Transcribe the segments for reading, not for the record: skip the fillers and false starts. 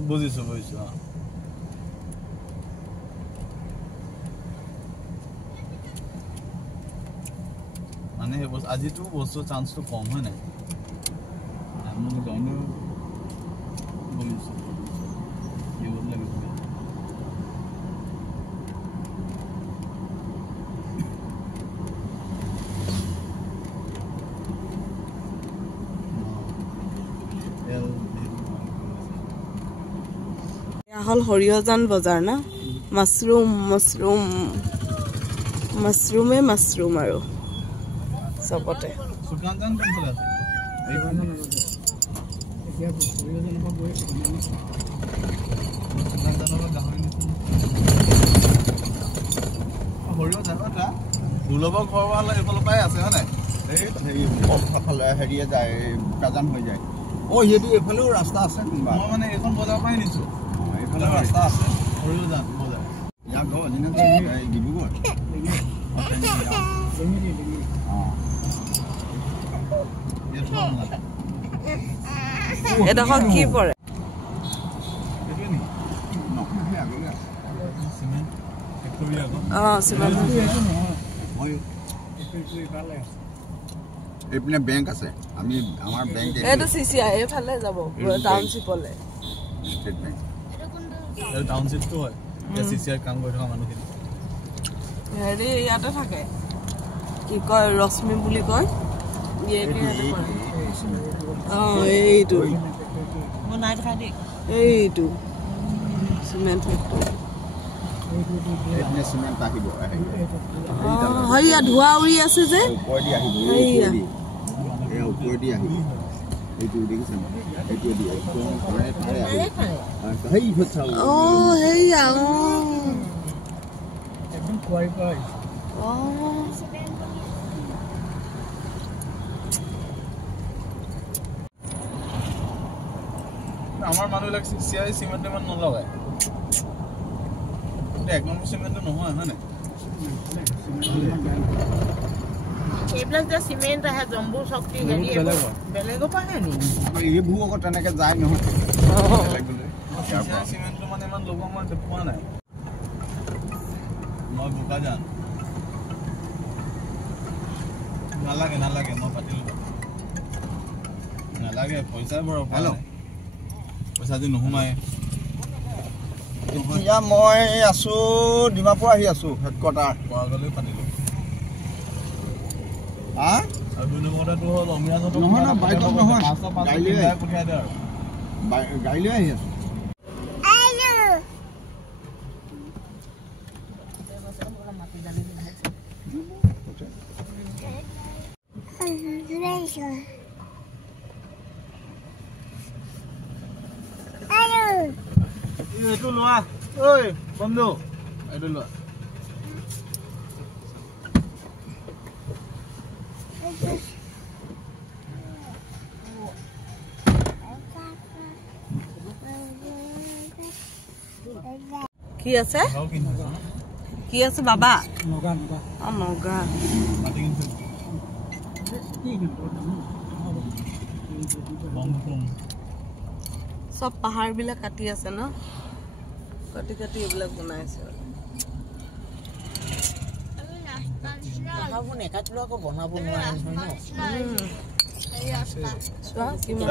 বুজিছো মানে আজিতো বস্তু চান্সটো কম হয় নাই আমি জানো বুজিছো কি বল লাগে হল হৰিয়জান বজাৰ না মাছৰুম আৰু সবতে সুকান্তন কোনফালে আছে এইখন এতিয়া হৰিয়জানৰ পৰা গৈ সুকান্তনৰ গাহৰি হৰিয়জানটা দুলব ঘৰৱালা এইফালে পাই আছে হয় নাই এই হেৰি হেৰিয়ে যায় কাজান হৈ যায় ও হেতু এফালেও ৰাস্তা আছে কোনবা মই মানে এখন বজাৰ পাই নিছো এফালে ৰাস্তা আছে হৰিয়জান বজাৰ ইয়া গো দিনা এই ডিব্ৰুগড় এটা কি পৰে সিমেন্ট এপিনে ব্যাংক আছে আমি আমার ব্যাংক এটা সিসিআই এফালে যাব টাউনশিপলে স্টেট ব্যাংক এটা টাউনশিপ তো হয় এটা সিসিআই কাম কৰি থকা মানুহখিনি হেৰি ইয়াতে থাকে কি কয় ৰশ্মি বুলি কয় এইটো বনাই থকা দেই এইটো সিমেন্ট ফেক্টৰী এপিনে সিমেন্ট আহিব হইয়া ধোৱা উৰি আছে যে ওপৰ দি আহিব এই ওপৰ দি আহিব এইটো দেখিছেন এইটো দি পাৰে হেই হচ্ছা হেইয়া একদম কোয়াই পাই আমার মানুষবিলাক সিআই সিমেন্ট মান নলগায় এক নম্বর সিমেন্ট নহয় হয় না এইবিলাক যে সিমেন্ট আহে জম্বু শক্তি হেৰি বেলেগো পাহে নি এই ভু আকৌ তেনেকে যায় নহয় সিমেন্ট মানে ইমান লোক মই পোৱা নাই মই বোকা যান নালাগে মই পাতিলো নালাগে পইচা বৰ হেল্ল' পইচা দি নোহোমাই এতিয়া মই আছো ডিমাপুৰ আহি আছো হেডকোৱাৰ্টাৰ পৰাগলৈ পাতিলো আৰু দুই নম্বৰটো হ'ল অমিয়াজত নহয় না বাইকত নহয় গাড়ী লৈ পঠিয়াই দে আৰু গাড়ী লৈ আহি আছো এইটো লোৱা ঐ বন্ধু এইটো লোৱা কি আছে বাবা নগা সব পাহাৰ বিলাক কাটি আছে ন কাটি এইবিলাক বনাইছে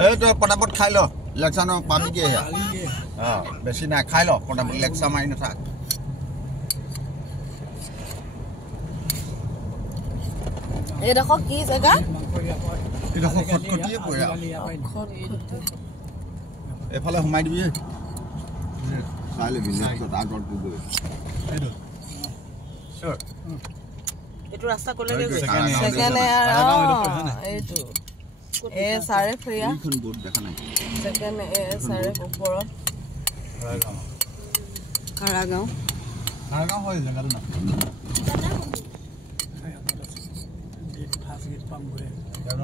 এইটো পটাপট খাই ল লেকচাৰ পাবি কি বেছি নাই খাই ল পটাপট লেকচাৰ মাৰি নাথাক এইডোখৰ কি জেগা এইডোখৰ খটখটিয়ে পৰে এইফালে সোমাই দিবি চাই লবি লেফ্টত আগত গৈ এইটো ৰাস্তা কলৈকে গৈছে এইটো চাৰে ফ্ৰিয়া বোৰ্ড দেখা নাই চাৰে ওপৰত কাৰাগাঁও হয় জেগাটো না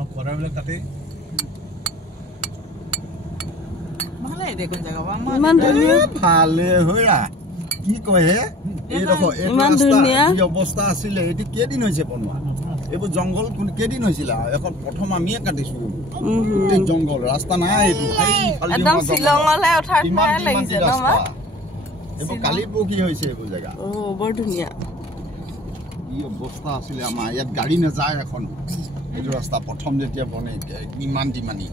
কটাৰবিলাক কাটি ভালে হৈৰা কি কয় হে এইডোখৰ অৱস্থা আছিলে এইটো কেইদিন হৈছে বনোৱা এইবোৰ জংঘল কেইদিন হৈছিল এখন প্ৰথম আমিয়ে কাটিছো গোটেই জংঘল ৰাস্তা নাই এইটো একদম শ্বিলঙলৈ উঠাৰ নিচিনাই লাগিছে ন মা এইবোৰ কালি পৰহি হৈছে এইবোৰ জেগা বৰ ধুনীয়া কি অৱস্থা আছিলে আমাৰ ইয়াত গাড়ী নাযায় এখন এইটো ৰাস্তা প্ৰথম যেতিয়া বনে ইমান দিমানি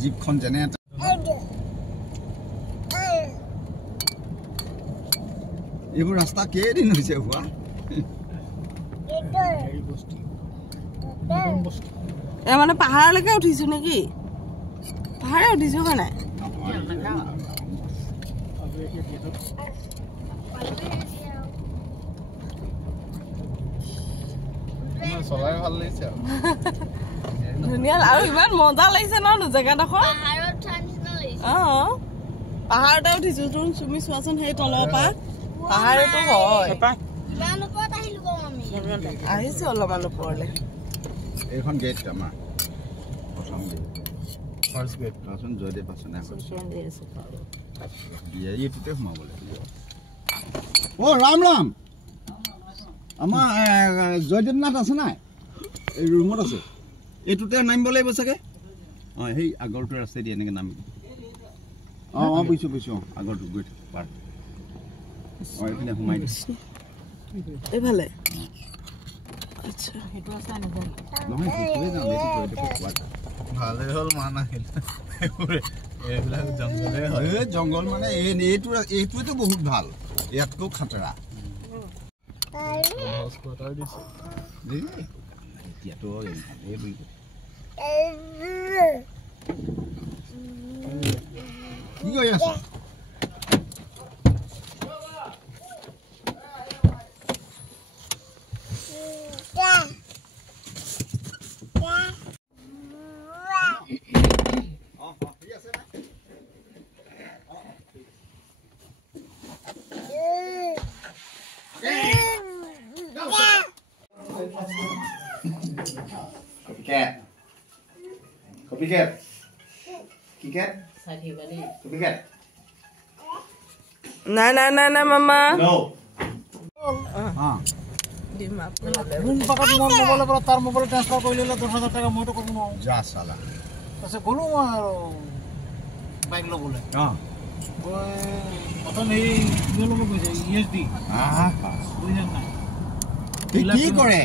জীপখন যেনে এইবোৰ ৰাস্তা কেইদিন হৈছে হোৱা মানে পাহাৰলৈকে উঠিছো নেকি পাহাৰে উঠিছো হয় নাই চলাই ভাল লাগিছে ধুনীয়া আৰু ইমান মজা লাগিছে ন জেগাডোখৰ পাহাৰতে উঠিছো তুমি চোৱাচোন সেই তলৰ পৰা পাহাৰটো হয় আহিছো অলপমান ওপৰলৈ এইখন গেট আমাৰ প্ৰথম গেট ফাৰ্ষ্ট গেট আছোন জয়দেৱ আছে না এইটোতে সোমাব লাগিব অ ৰাম ৰাম আমাৰ জয়দেৱ নাথ আছে নাই এই ৰুমত আছে এইটোতে নামিব লাগিব চাগে অঁ সেই আগৰটো ৰাস্তাই দি এনেকৈ নামি অঁ বুজিছোঁ বুজিছোঁ আগৰটো গৈ পাৰ অঁ এইপিনে সোমাই দিছোঁ এইফালে নহয় সেইটোৱে যাম এইটো জয়দেৱক কোৱা ভালে হ'ল মা নাহিল এইবিলাক জংঘলে হয় এই জংঘল মানে এইটোৱেতো বহুত ভাল ইয়াতকৈ খাতৰা এতিয়াতো কি কৰি আছা Copycat. Copycat? Copycat? নাই মামা No. তাৰ মোবাইল ট্ৰান্সফাৰ কৰি ল'লে 10,000 টকা মইতো ক'ব নোৱাৰোঁ যা চালা তাৰপিছত গ'লো মই আৰু বাইক ল'বলৈ প্ৰথম হেৰি ল'ব গৈছে ESD বুজিছেন নাই কি কৰে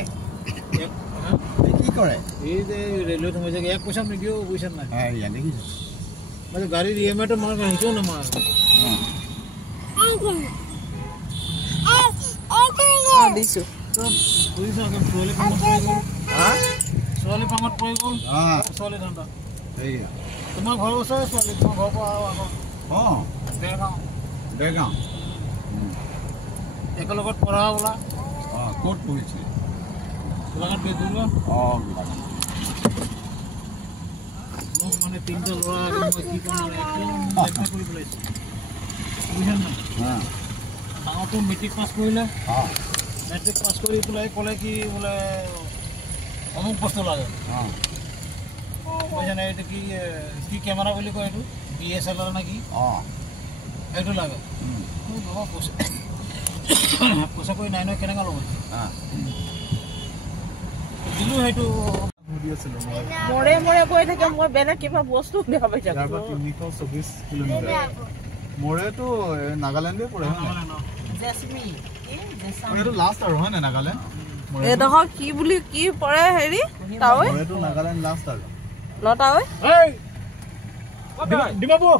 কি কৰে এই যে ৰেলৱেত সোমাইছে 1 পইচা নিদিও বুজিছেন নাই দেখিছোঁ মানে গাড়ীৰ EMI-টো মই সেইটোও নামাৰ দিছো বুজিছা ছোৱালী পাঙত পৰি গ'ল ছোৱালী ধান্দা তোমাৰ ঘৰৰ ওচৰৰে ছোৱালী তোমাৰ ঘৰৰ পৰা আৰু আগত দেৰগাঁও একেলগত পঢ়া বোলা ক'ত পঢ়িছিলে গোলাঘাট বেদুলা মোক মানে 3টা ল'ৰা মই কি কৰোঁ একদম কৰি পেলাইছোঁ বুজিছেন নাই ডাঙৰটো মেট্ৰিক পাছ কৰিলে মেট্ৰিক পাছ কৰি পেলাই ক'লে কি বোলে অমুক বস্তু লাগে বুজিছেনে এইটো কি কেমেৰা বুলি কয় এইটো DSLR নে কি সেইটো লাগে পইচা কৰি নাই নহয় কেনেকৈ ল'ব দিলোঁ সেইটো মৰে গৈ থাকে মই বেলেগ কিবা বস্তু দেখা পাইছোঁ 324 কিলোমিটাৰ মোৰেতো নাগালেণ্ডে পৰে এইটো লাষ্ট আৰু হয় নাই নাগালেণ্ড এইডোখৰ কি বুলি কি পৰে হেৰি তাৱৈ মোৰেতো নাগালেণ্ড লাষ্ট আৰু নটাৱৈ ডিমাপুৰ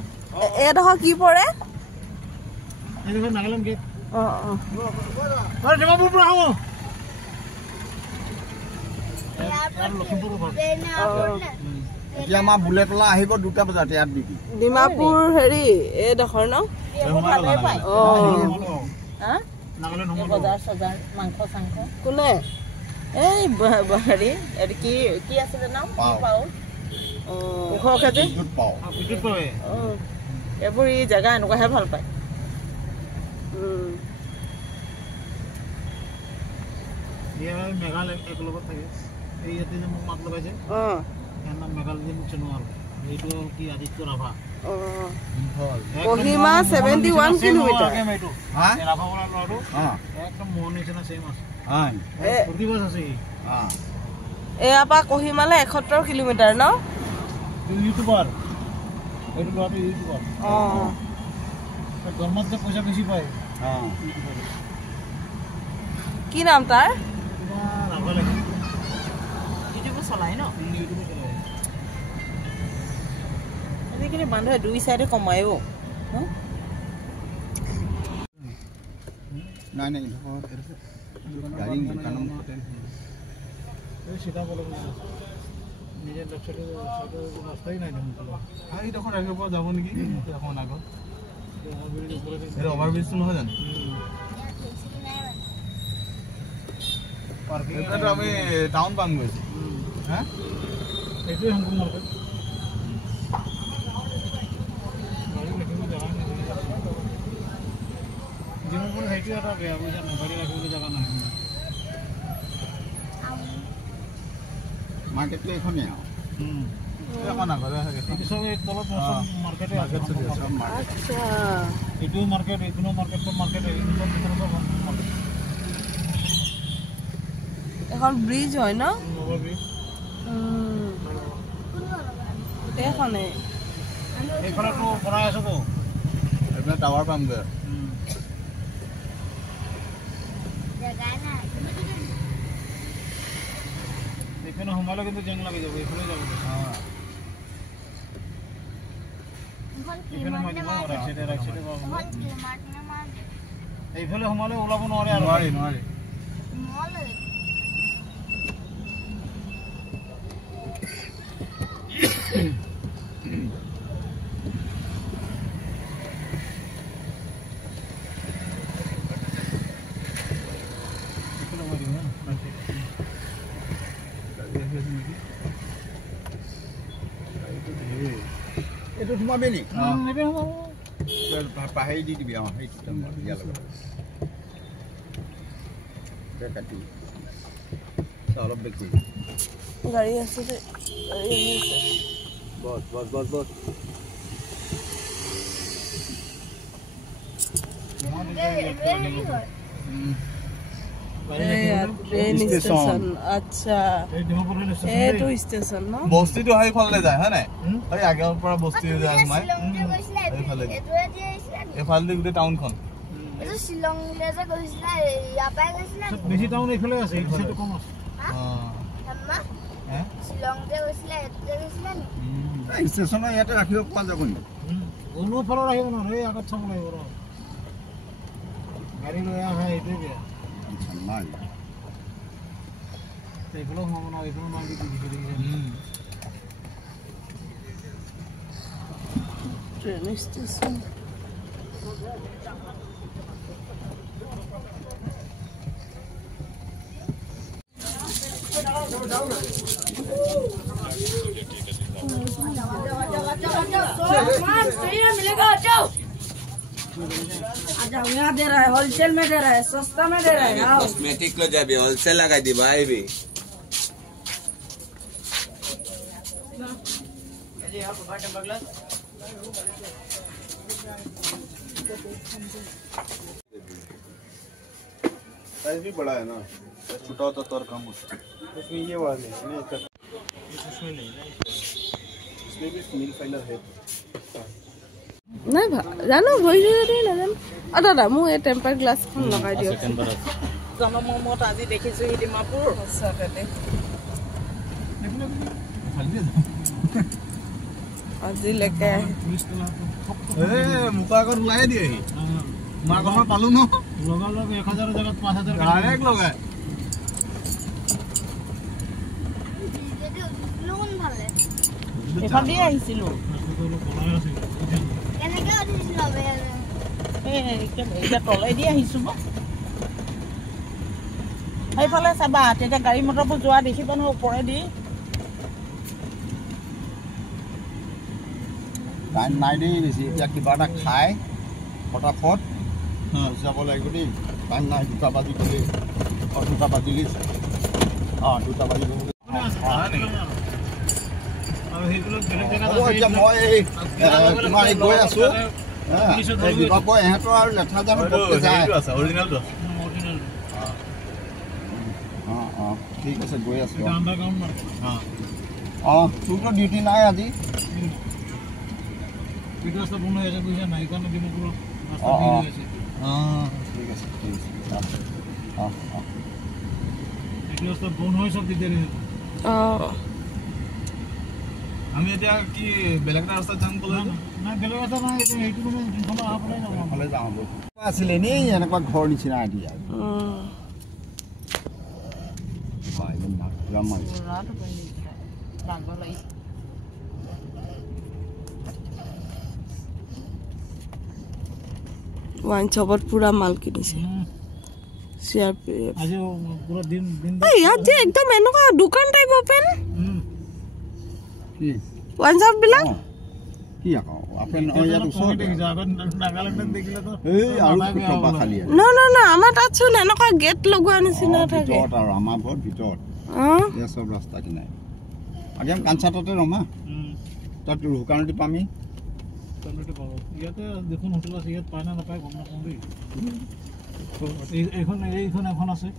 এইডোখৰ কি পৰে এইডোখৰ নাগালেণ্ড গেট ডিমাপুৰ পৰা আহোঁ এতিয়া আমাৰ বুলেটলা আহিব 2টা বজাত ইয়াত বিকি ডিমাপুৰ হেৰি এইডোখৰ ন বজাৰ চজাৰ মাংস চাংস কোনে এই হেৰি কি আছিলে নাম পাওঁ এইবোৰ ই জেগা এনেকুৱাহে ভাল পায় মেঘালয় একেলগত থাকে এই ইয়াতে যে মোক মাত লগাইছে নাম মেঘালয় মোক চিনো আৰু এইটো কি আদিত্য ৰাভা কহিমা 71 কিলোমিটাৰ ৰাভা বোলা ল'ৰাটো একদম মোৰ নিচিনা চেম আছে প্ৰতিবাদ আছে এয়া পৰা কহিমালে 71 কিলোমিটাৰ ন ইউটিউবাৰ এইটো লোৱাটো ইউটিউবাৰ গৰমত যে পইচা বেছি পায় কি নাম তাৰ ইউটিউব চলাই ন ইউটিউব চলাই আজিকালি মানুহে দুই চাইডে কমায়ো নাই নাই গাড়ী দোকানৰ চিধা বলে নিজে লক্ষ্যটো ৰাস্তাই নাই এইডোখৰ ৰাখিব পৰা যাব নেকি এখন আগত এইটো অভাৰব্ৰিজটো নহয় জানো এতিয়াতো আমি টাউন পাম গৈছোঁ হা এইটোৱে সংকুল মাৰ্কেট গাড়ী ৰাখিব জেগা নাই যিমান সেইটোৱে এটা বেয়া বুজিছা নাই গাড়ী ৰাখিবলৈ জেগা নাই মাৰ্কেটটো এইখনেই আৰু এখন আগতে এইটো চব এই তলত মাৰ্কেটে মাৰ্কেট চলি আছে আচ্ছা এইটোও মাৰ্কেট এইখনো মাৰ্কেট চব মাৰ্কেট এইখন মাৰ্কেট এখন ব্ৰিজ হয় ন এইখনে এইফালেতো বনাই আছেতো এইপিনে টাৱাৰ পামগৈ এইখানে সোমালে কিন্তু জেং লাগি যাব এইফালে যাব এইখানে সোমাই যাব ৰাইট সাইডে এইফালে সোমালে ওলাব নোৱাৰে আৰু নোৱাৰি এইটো সোমাবি নি পাহেৰি দি দিবি আমাৰ সেইটো ইয়াৰ লগত কাটি অলপ বেগ কৰি গাড়ী আছে যে গাড়ী আছে বস বস বস বস ট্ৰেইন ষ্টেচন আচ্ছা এইটো ষ্টেচন ন বস্তিটো সেইফালে যায় হয় নাই এই আগৰ পৰা বস্তি যায় সোমাই এইফালে এইফালে গোটেই টাউনখন এইটো শ্বিলংলে যে গৈছিলা ইয়াৰ পৰাই গৈছিলা বেছি টাউন এইফালে আছে এই সাইডে কম আছে আম্মা শ্বিলং যে গৈছিলা এইটোতে গৈছিলা নি ষ্টেচনৰ ইয়াতে ৰাখিব পৰা যাব নি কোনো ফালে ৰাখিব নোৱাৰে এই আগত চাব লাগিব ৰ গাড়ী লৈ আহা এইটোৱে বেয়া নাই এইফালে সোমাব নোৱাৰে এইফালে মাৰি দি ট্ৰেইন ষ্টেচন यहाँ दे रहा है होलसेल में दे रहा है सस्ता में दे रहा है कॉस्मेटिक लो जाबे होलसेल लगा दी भाई भी साइज भी बड़ा है ना छोटा होता तो और कम होता इसमें ये वाले नहीं इसमें भी स्मिल फाइलर है নাই জানো ভৰি নাজানো দাদা মোক এই টেম্পাৰ গ্লাছখন লগাই দিয়ক জনমত আজি দেখিছো এই ডিমাপুৰ সঁচাকে আজিলৈকে মুখৰ আগত ওলাই দিয়েহি মাৰ ঘৰ পালো ন লগালগ 1000 জেগাত 5000 ডাইৰেক্ট লগাই লোন ভালে এফালে আহিছিলো কেনেকৈ উঠিছিলা এতিয়া তলেদি আহিছো সেইফালে চাবা তেতিয়া গাড়ী মটৰবোৰ যোৱা দেখিবা নহয় ওপৰেদি টাইম নাই দেই বেছি এতিয়া কিবা এটা খাই ফটাফট যাব লাগিব দেই টাইম নাই 2টা বাজি গ'লে 2টা বাজিলি 2টা বাজি গ'লে আৰু সেইগুলো বেলেগ জেগাত আছে এতিয়া মই তোমাৰ গৈ আছো বাবা এহেঁতৰ আৰু লেঠা জানো পটকে যায় অৰিজিনেলটো অঁ ঠিক আছে গৈ আছোঁ এটা আণ্ডাৰগ্ৰাউণ্ড মাৰ্কেট অঁ তোৰতো ডিউটি নাই আজি এইটো ৰাস্তা বন্ধ হৈ আছে বুজিছা নাই সেইকাৰণে ডিমাপুৰ ৰাস্তা অঁ ভিৰ অঁ হৈ আছে অঁ ঠিক আছে অঁ অঁ এইটো ৰাস্তা বন্ধ হৈ চব দিগদাৰি হৈ আমি এতিয়া কি বেলেগ এটা ৰাস্তাত যাম ক'লে নাই বেলেগ ৰাস্তা নাই এইটো মানে যোনখন অহা পৰাই যাওঁ এইফালে যাওঁ বৈ আছিলে এনেই এনেকুৱা ঘৰ নিচিনা এতিয়া ৱাইন শ্বপত পুৰা মাল কিনিছে CRPF আজি পুৰা দিন ইয়াত যে একদম এনেকুৱা দোকান টাইপ অপেন কি ৱাইন শ্বপ বিলাক কি আকৌ আপেন ইয়াত ওচৰতে নাগালেণ্ডত দেখিলে তো এই আৰু কুটবা খালি না আমাৰ তাত চোন এনেকুৱা গেট লগোৱা নিচিনা থাকে ভিতৰত আৰু আমাৰ ঘৰত ভিতৰত এয়া চব ৰাস্তা কিনাই আগে কাঞ্চাটতে ৰমা তাত ৰুকানটি পামি ইয়াতে দেখোন হোটেল আছে ইয়াত পায় না নাপায় গম নাপাওঁ দেই এইখন এখন আছে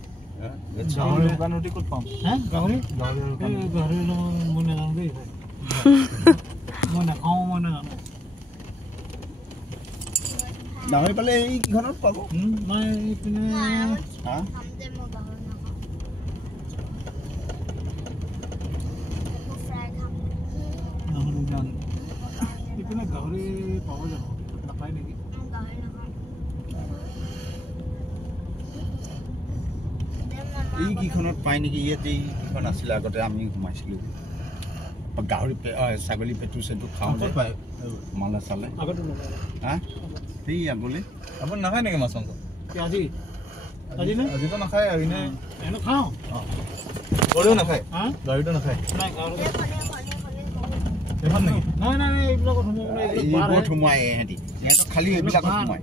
গাহৰি ৰুকানটি ক'ত পাম হে গাহৰি গাহৰি মই নাজানো দেই মই নাখাওঁ মই নাজানো গাহৰি পালে এইকেইখনত পাব মই এইপিনে হা খামদে মই গাহৰি নাখাওঁ মই ফ্ৰাই খাম জানো এইপিনে গাহৰি পাব জানো নাপায় নেকি মই গাহৰি নাখাওঁ এইকেইখনত পায় নেকি ইয়াত এইকেইখন আছিলে আগতে আমি সোমাইছিলোঁ গাহৰি ছাগলী পেটু চেটু খাওঁ যে মালে চালে আগতে হা সেই আগলৈ আপুনি নাখায় নেকি মাছ মাংস আজি নে আজিতো নাখায় আৰু এনেই এনে খাওঁ গৰুও নাখায় হা গাহৰিটো নাখায় নাই গাহৰি সেইখন নেকি নাই এইবিলাকত এইবোৰত সোমাই ইহঁতি সিহঁতক খালি এইবিলাকত সোমাই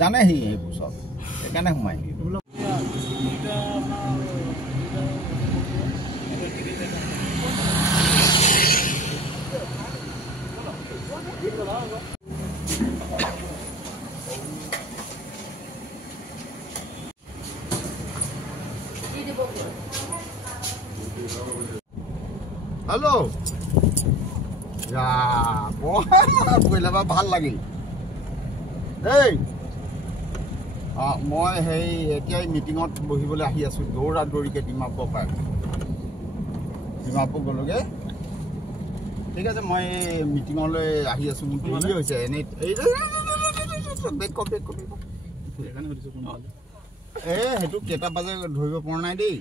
জানে সি এইবোৰ চব সেইকাৰণে সোমাই হেল্ল' কৰিলে বা ভাল লাগিল দেই মই সেই এতিয়াই মিটিঙত বহিবলৈ আহি আছোঁ দৌৰা দৌৰিকৈ ডিমাপুৰ পাই ডিমাপুৰ গ'লোগৈ ঠিক আছে মই মিটিঙলৈ আহি আছোঁ মোৰ দেৰি হৈছে এনেই সেইটো কেইটা বাজে ধৰিব পৰা নাই দেই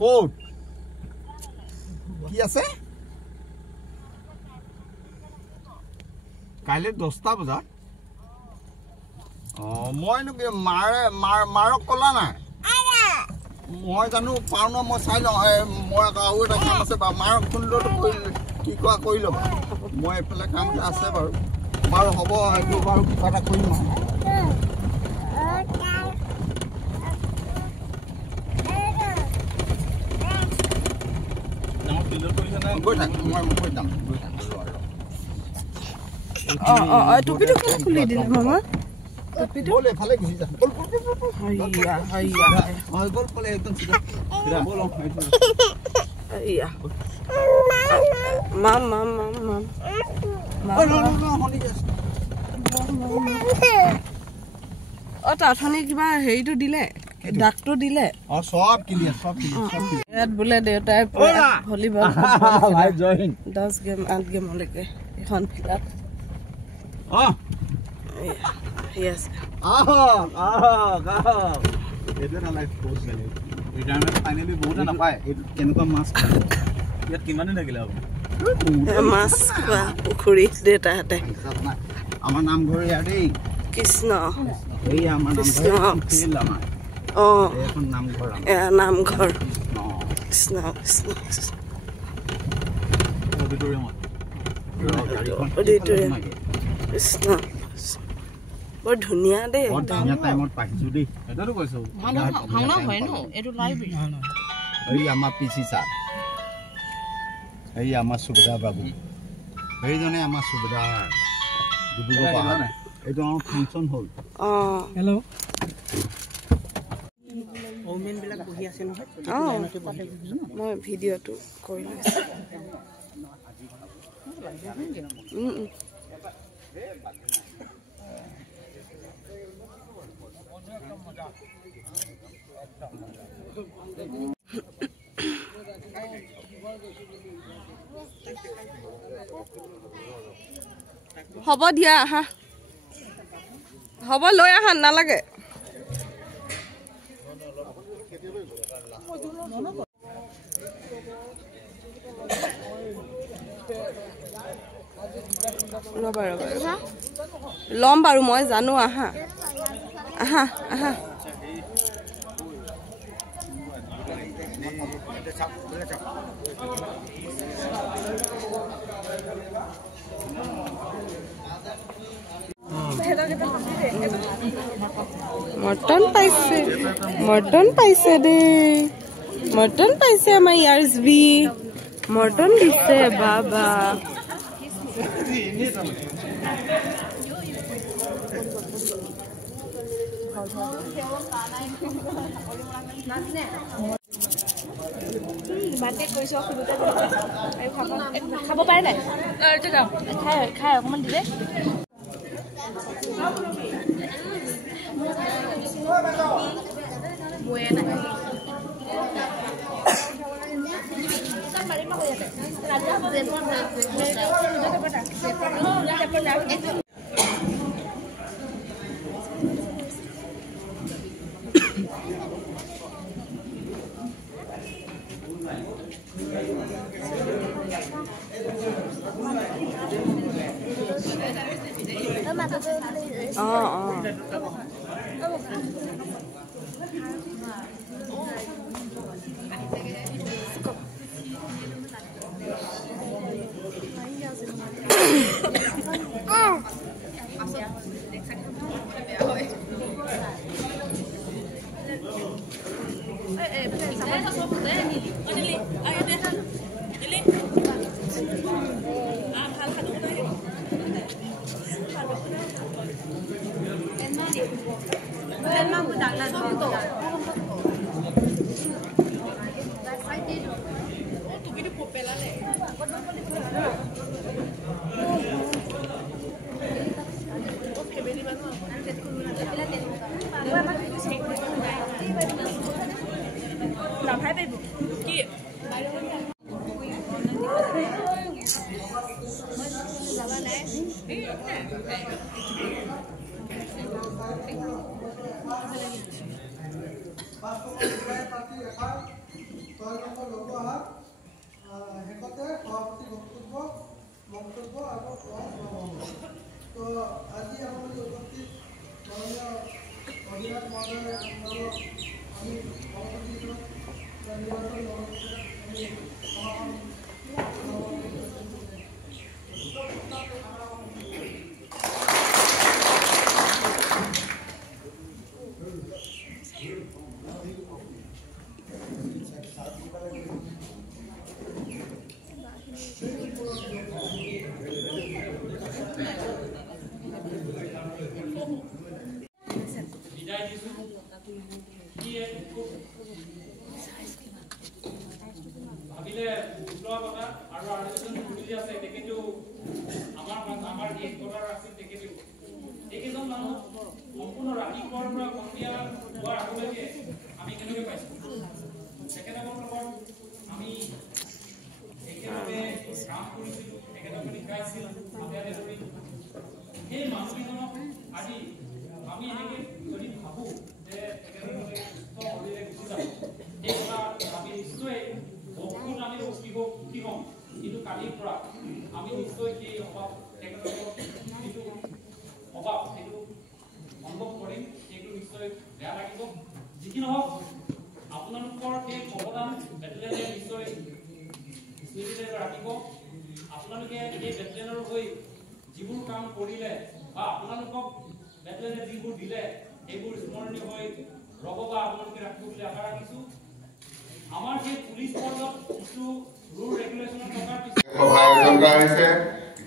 ক'ত কি আছে কাইলৈ 10টা বজাত মইনো মাৰক ক'লা নাই মই জানো পাওঁ ন মই চাই লওঁ মই আৰু এটা কাম আছে বাৰু মাৰক ফোনটো কি কোৱা কৰি ল'বা মই এইফালে কাম এটা আছে বাৰু বাৰু হ'ব সেইটো বাৰু কিবা এটা কৰিম গৈ থাক মই গৈ যাম টুপিটো কেলে খুলি দিলে মামা বল এফালে গুচি যা বল বল একদম চিধা বল তাঠনি কিবা হেৰিটো দিলে ডাকটো দিলে সব ক্লিয়াৰ ইয়াত বোলে দেউতাই ভলীবল 10 গেম 8 গেমলৈকে এখন ফিল্ডত কেনেকুৱা মাছ ইয়াত কিমানে থাকিলে মাছ খোৱা পুখুৰী দেউতাহঁতে আমাৰ নামঘৰ ইয়াৰ দেই কৃষ্ণ এই আমাৰ নামঘৰ নামঘৰ কৃষ্ণ কৃষ্ণ অডিটৰিয়াম কৃষ্ণ বৰ ধুনীয়া দেই টাইমত পাইছো দেই এটাতো কৈছো এই আমাৰ পিচি ছাৰ এই আমাৰ সুবিধা বাবু এইজনে আমাৰ সুবিধা ডিব্ৰুগড় পাহাৰ এইটো আমাৰ ফাংচন হ'ল হেল্ল' মই ভিডিঅ'টো কৰি লৈছোঁ হ'ব দিয়া আহা হ'ব লৈ আহা নালাগে ৰ'বা ল'ম বাৰু মই জানো আহা আহা আহা মটন পাইছে দেই মটন পাইছে আমাৰ ইয়াৰ্ছবি মটন দিছে বাবা খাব পাৰে নাই খাই অকণমান দিলে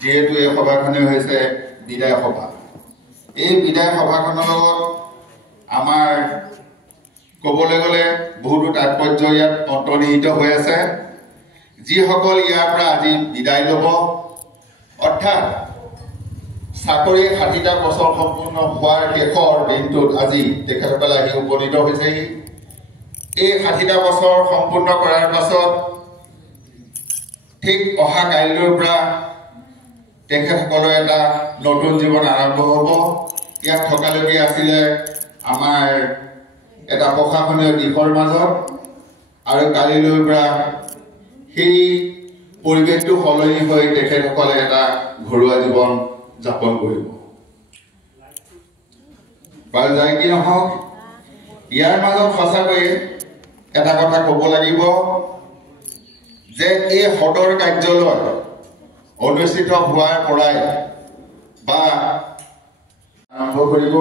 যেহেতু এই সভাখনে হৈছে বিদায় সভা এই বিদায় সভাখনৰ লগত আমাৰ ক'বলৈ গ'লে বহুতো তাৎপৰ্য ইয়াত অন্তৰ্নিহিত হৈ আছে যিসকল ইয়াৰ পৰা আজি বিদায় ল'ব অৰ্থাৎ চাকৰি 60টা বছৰ সম্পূৰ্ণ হোৱাৰ শেষৰ দিনটোত আজি তেখেতসকলে আহি উপনীত হৈছেহি এই 60টা বছৰ সম্পূৰ্ণ কৰাৰ পাছত ঠিক অহা কাইলৈৰ পৰা তেখেতসকলৰ এটা নতুন জীৱন আৰম্ভ হ'ব ইয়াত থকালৈকে আছিলে আমাৰ এটা প্ৰশাসনীয় দিশৰ মাজত আৰু কালিলৈৰ পৰা সেই পৰিৱেশটো সলনি হৈ তেখেতসকলে এটা ঘৰুৱা জীৱন যাপন কৰিব বাৰু যাই কি নহওক ইয়াৰ মাজত সঁচাকৈয়ে এটা কথা ক'ব লাগিব যে এই সদৰ কাৰ্যালয় অনুষ্ঠিত হোৱাৰ পৰাই বা আৰম্ভ কৰিব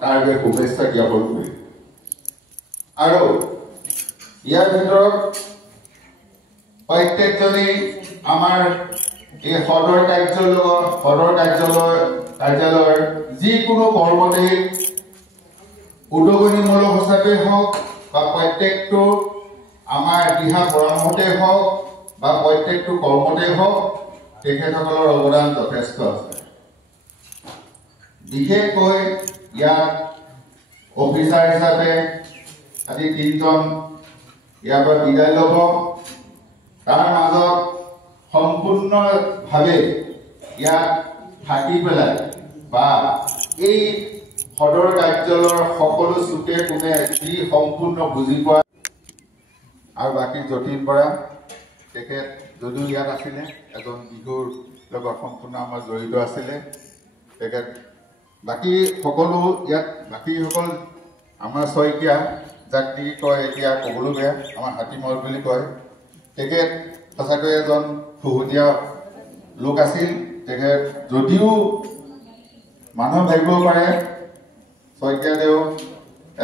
তাৰ বাবে শুভেচ্ছা জ্ঞাপন কৰিব আৰু ইয়াৰ ভিতৰত প্ৰত্যেকজনেই আমাৰ এই সদৰ কাৰ্যালয়ৰ যিকোনো কৰ্মতেই উদগনিমূলক হিচাপে হওক বা প্ৰত্যেকটো আমাৰ দিহা পৰামৰ্শতেই হওক বা প্ৰত্যেকটো কৰ্মতেই হওক তেখেতসকলৰ অৱদান যথেষ্ট আছে বিশেষকৈ ইয়াত অফিচাৰ হিচাপে আজি 3জন ইয়াৰ পৰা বিদায় ল'ব তাৰ মাজত সম্পূৰ্ণভাৱে ইয়াত থাকি পেলাই বা এই সদৰ কাৰ্যালয়ৰ সকলো চুকে কোণে যি সম্পূৰ্ণ বুজি পোৱা আৰু বাকী যতীন বৰা তেখেত যদিও ইয়াত আছিলে এজন বিহুৰ লগত সম্পূৰ্ণ আমাৰ জড়িত আছিলে তেখেত বাকী সকলো ইয়াত বাকীসকল আমাৰ শইকীয়া যাক নেকি কয় এতিয়া ক'বলৈ বেয়া আমাৰ হাতীমৰ বুলি কয় তেখেত সঁচাকৈ এজন খুহুতীয়া লোক আছিল তেখেত যদিও মানুহ ভাবিব পাৰে শইকীয়াদেউ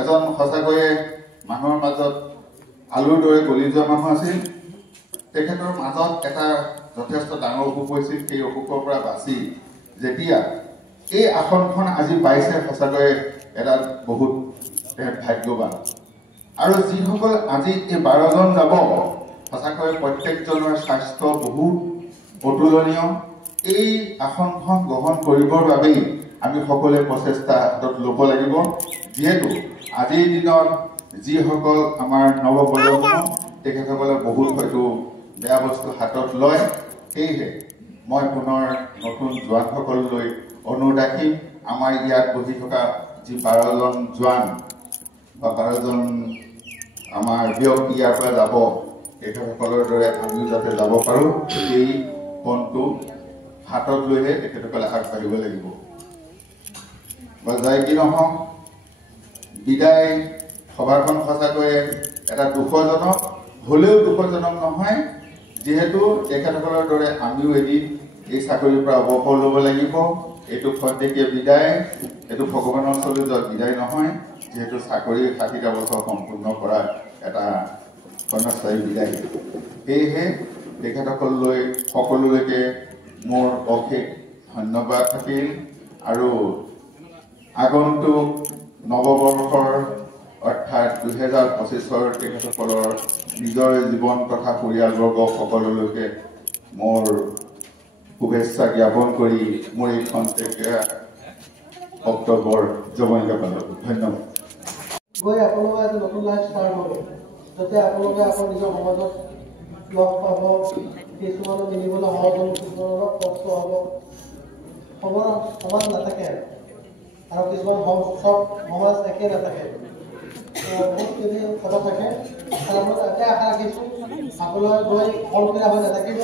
এজন সঁচাকৈয়ে মানুহৰ মাজত আলুৰ দৰে গলি যোৱা মানুহ আছিল তেখেতৰ মাজত এটা যথেষ্ট ডাঙৰ অসুখ হৈছিল সেই অসুখৰ পৰা বাচি যেতিয়া এই আসনখন আজি পাইছে সঁচাকৈয়ে এটা বহুত ভাগ্যৱান আৰু যিসকল আজি এই 12জন যাব সঁচাকৈ প্ৰত্যেকজনৰ স্বাস্থ্য বহুত অতুলনীয় এই আসনখন গ্ৰহণ কৰিবৰ বাবেই আমি সকলোৱে প্ৰচেষ্টা হাতত ল'ব লাগিব যিহেতু আজিৰ দিনত যিসকল আমাৰ নৱপ্ৰজন্ম তেখেতসকলে বহুত হয়তো বেয়া বস্তু হাতত লয় সেয়েহে মই পুনৰ নতুন জোৱানসকললৈ অনুৰোধ ৰাখিম আমাৰ ইয়াত বহি থকা যি 12জন জোৱান বা 12জন আমাৰ ব্যক্তি ইয়াৰ পৰা যাব তেখেতসকলৰ দৰে আমিও যাতে যাব পাৰোঁ এই পণটো হাতত লৈহে তেখেতসকলে আগবাঢ়িব লাগিব বা যাই কি নহওক বিদায় সভাখন সঁচাকৈয়ে এটা দুখজনক হ'লেও দুখজনক নহয় যিহেতু তেখেতসকলৰ দৰে আমিও এদিন এই চাকৰিৰ পৰা অৱসৰ ল'ব লাগিব এইটো খন্তেকীয়া বিদায় এইটো ভগৱানৰ ওচৰলৈ যোৱা বিদায় নহয় যিহেতু চাকৰি 60টা বছৰ সম্পূৰ্ণ কৰা এটা কৰ্মস্থায়ী বিদায় সেয়েহে তেখেতসকললৈ সকলোলৈকে মোৰ অশেষ ধন্যবাদ থাকিল আৰু আগন্তুক নৱবৰ্ষৰ অৰ্থাৎ 2025 তেখেতসকলৰ নিজৰ জীৱন তথা পৰিয়ালবৰ্গ সকলোলৈকে মোৰ শুভেচ্ছা জ্ঞাপন কৰি মোৰ এই খন্তেকীয়া বক্তব্যৰ জমনিকা পালোঁ ধন্যবাদ গৈ আপোনালোকে এটা নতুন লাইফ ষ্টাৰ্ট হ'ব যাতে আপোনালোকে আকৌ নিজৰ সমাজত লগ পাব কিছুমানৰ মিলিবলৈ সহজ হ'ব কিছুমানৰ কষ্ট হ'ব সমাজ নাথাকে আৰু কিছুমান চব সমাজ একে নাথাকে বহুতখিনি কথা থাকে আৰু মই তাতে আশা ৰাখিছোঁ আপোনালোকে গৈ ফলকিনা হৈ নাথাকিব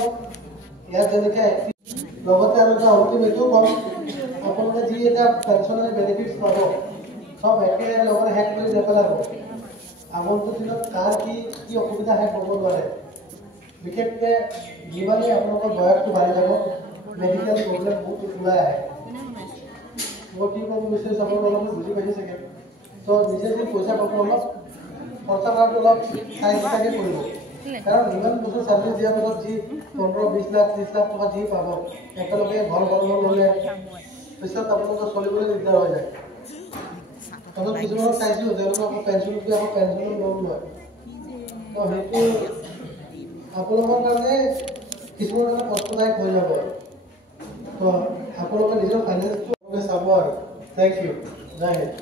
ইয়াত যেনেকৈ লগতে আৰু এটা অন্তিম এইটোও ক'ম আপোনালোকে যি এটা পেঞ্চনাৰী বেনিফিটছ পাব সব একে লগতে শেষ কৰি নেপেলাব আগন্তুক দিনত কাৰ কি অসুবিধা শেষ হ'ব নোৱাৰে বিশেষকৈ যিমানেই আপোনালোকৰ বয়সটো বাঢ়ি যাব মেডিকেল প্ৰব্লেম বহুত ওলাই আহে মই কি ক'ব বিচাৰিছোঁ আপোনালোকে বুজি পাইছে চাগে তো নিজে যদি পইচা পাব অলপ খৰচা কৰাটো অলপ চাই চিতাকৈ কৰিব কাৰণ ইমান বছৰ চাকৰি দিয়াৰ পাছত যি 15-20 লাখ 30 লাখ টকা যি পাব একেলগে ঘৰ বনাব ল'লে পিছত আপোনালোকৰ চলিবলৈ দিগদাৰ হৈ যায় তাৰপিছত কিছুমানক চাইছিলোঁ তেওঁলোকে আকৌ পেঞ্চন লোন লয়। তো সেইটো আপোনালোকৰ কাৰণে কিছুমান এটা কষ্টদায়ক হৈ যাব। তো আপোনালোকে নিজৰ ফাইনেন্সটো চাব আৰু। Thank you. জয় হিন্দ।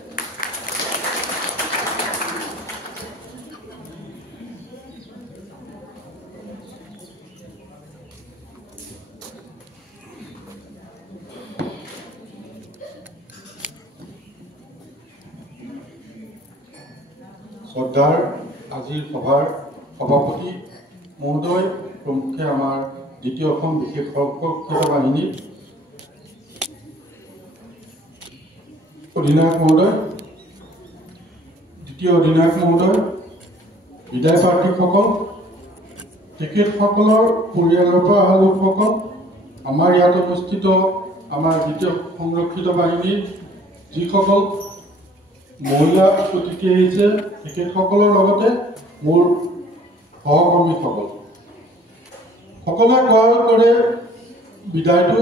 শ্ৰদ্ধাৰ আজিৰ সভাৰ সভাপতি মহোদয়, প্ৰমুখ্যে আমাৰ দ্বিতীয় অসম বিশেষ সুৰক্ষিত বাহিনীৰ অধিনায়ক মহোদয়, দ্বিতীয় অধিনায়ক মহোদয়, বিদায় প্ৰাৰ্থীসকল, তেখেতসকলৰ পৰিয়ালৰ পৰা অহা লোকসকল, আমাৰ ইয়াত উপস্থিত আমাৰ দ্বিতীয় সংৰক্ষিত বাহিনীৰ যিসকল মহিলা অতিথি আহিছে তেখেতসকলৰ লগতে মোৰ সহকৰ্মীসকল, সকলোৱে কোৱাৰ দৰে বিদায়টো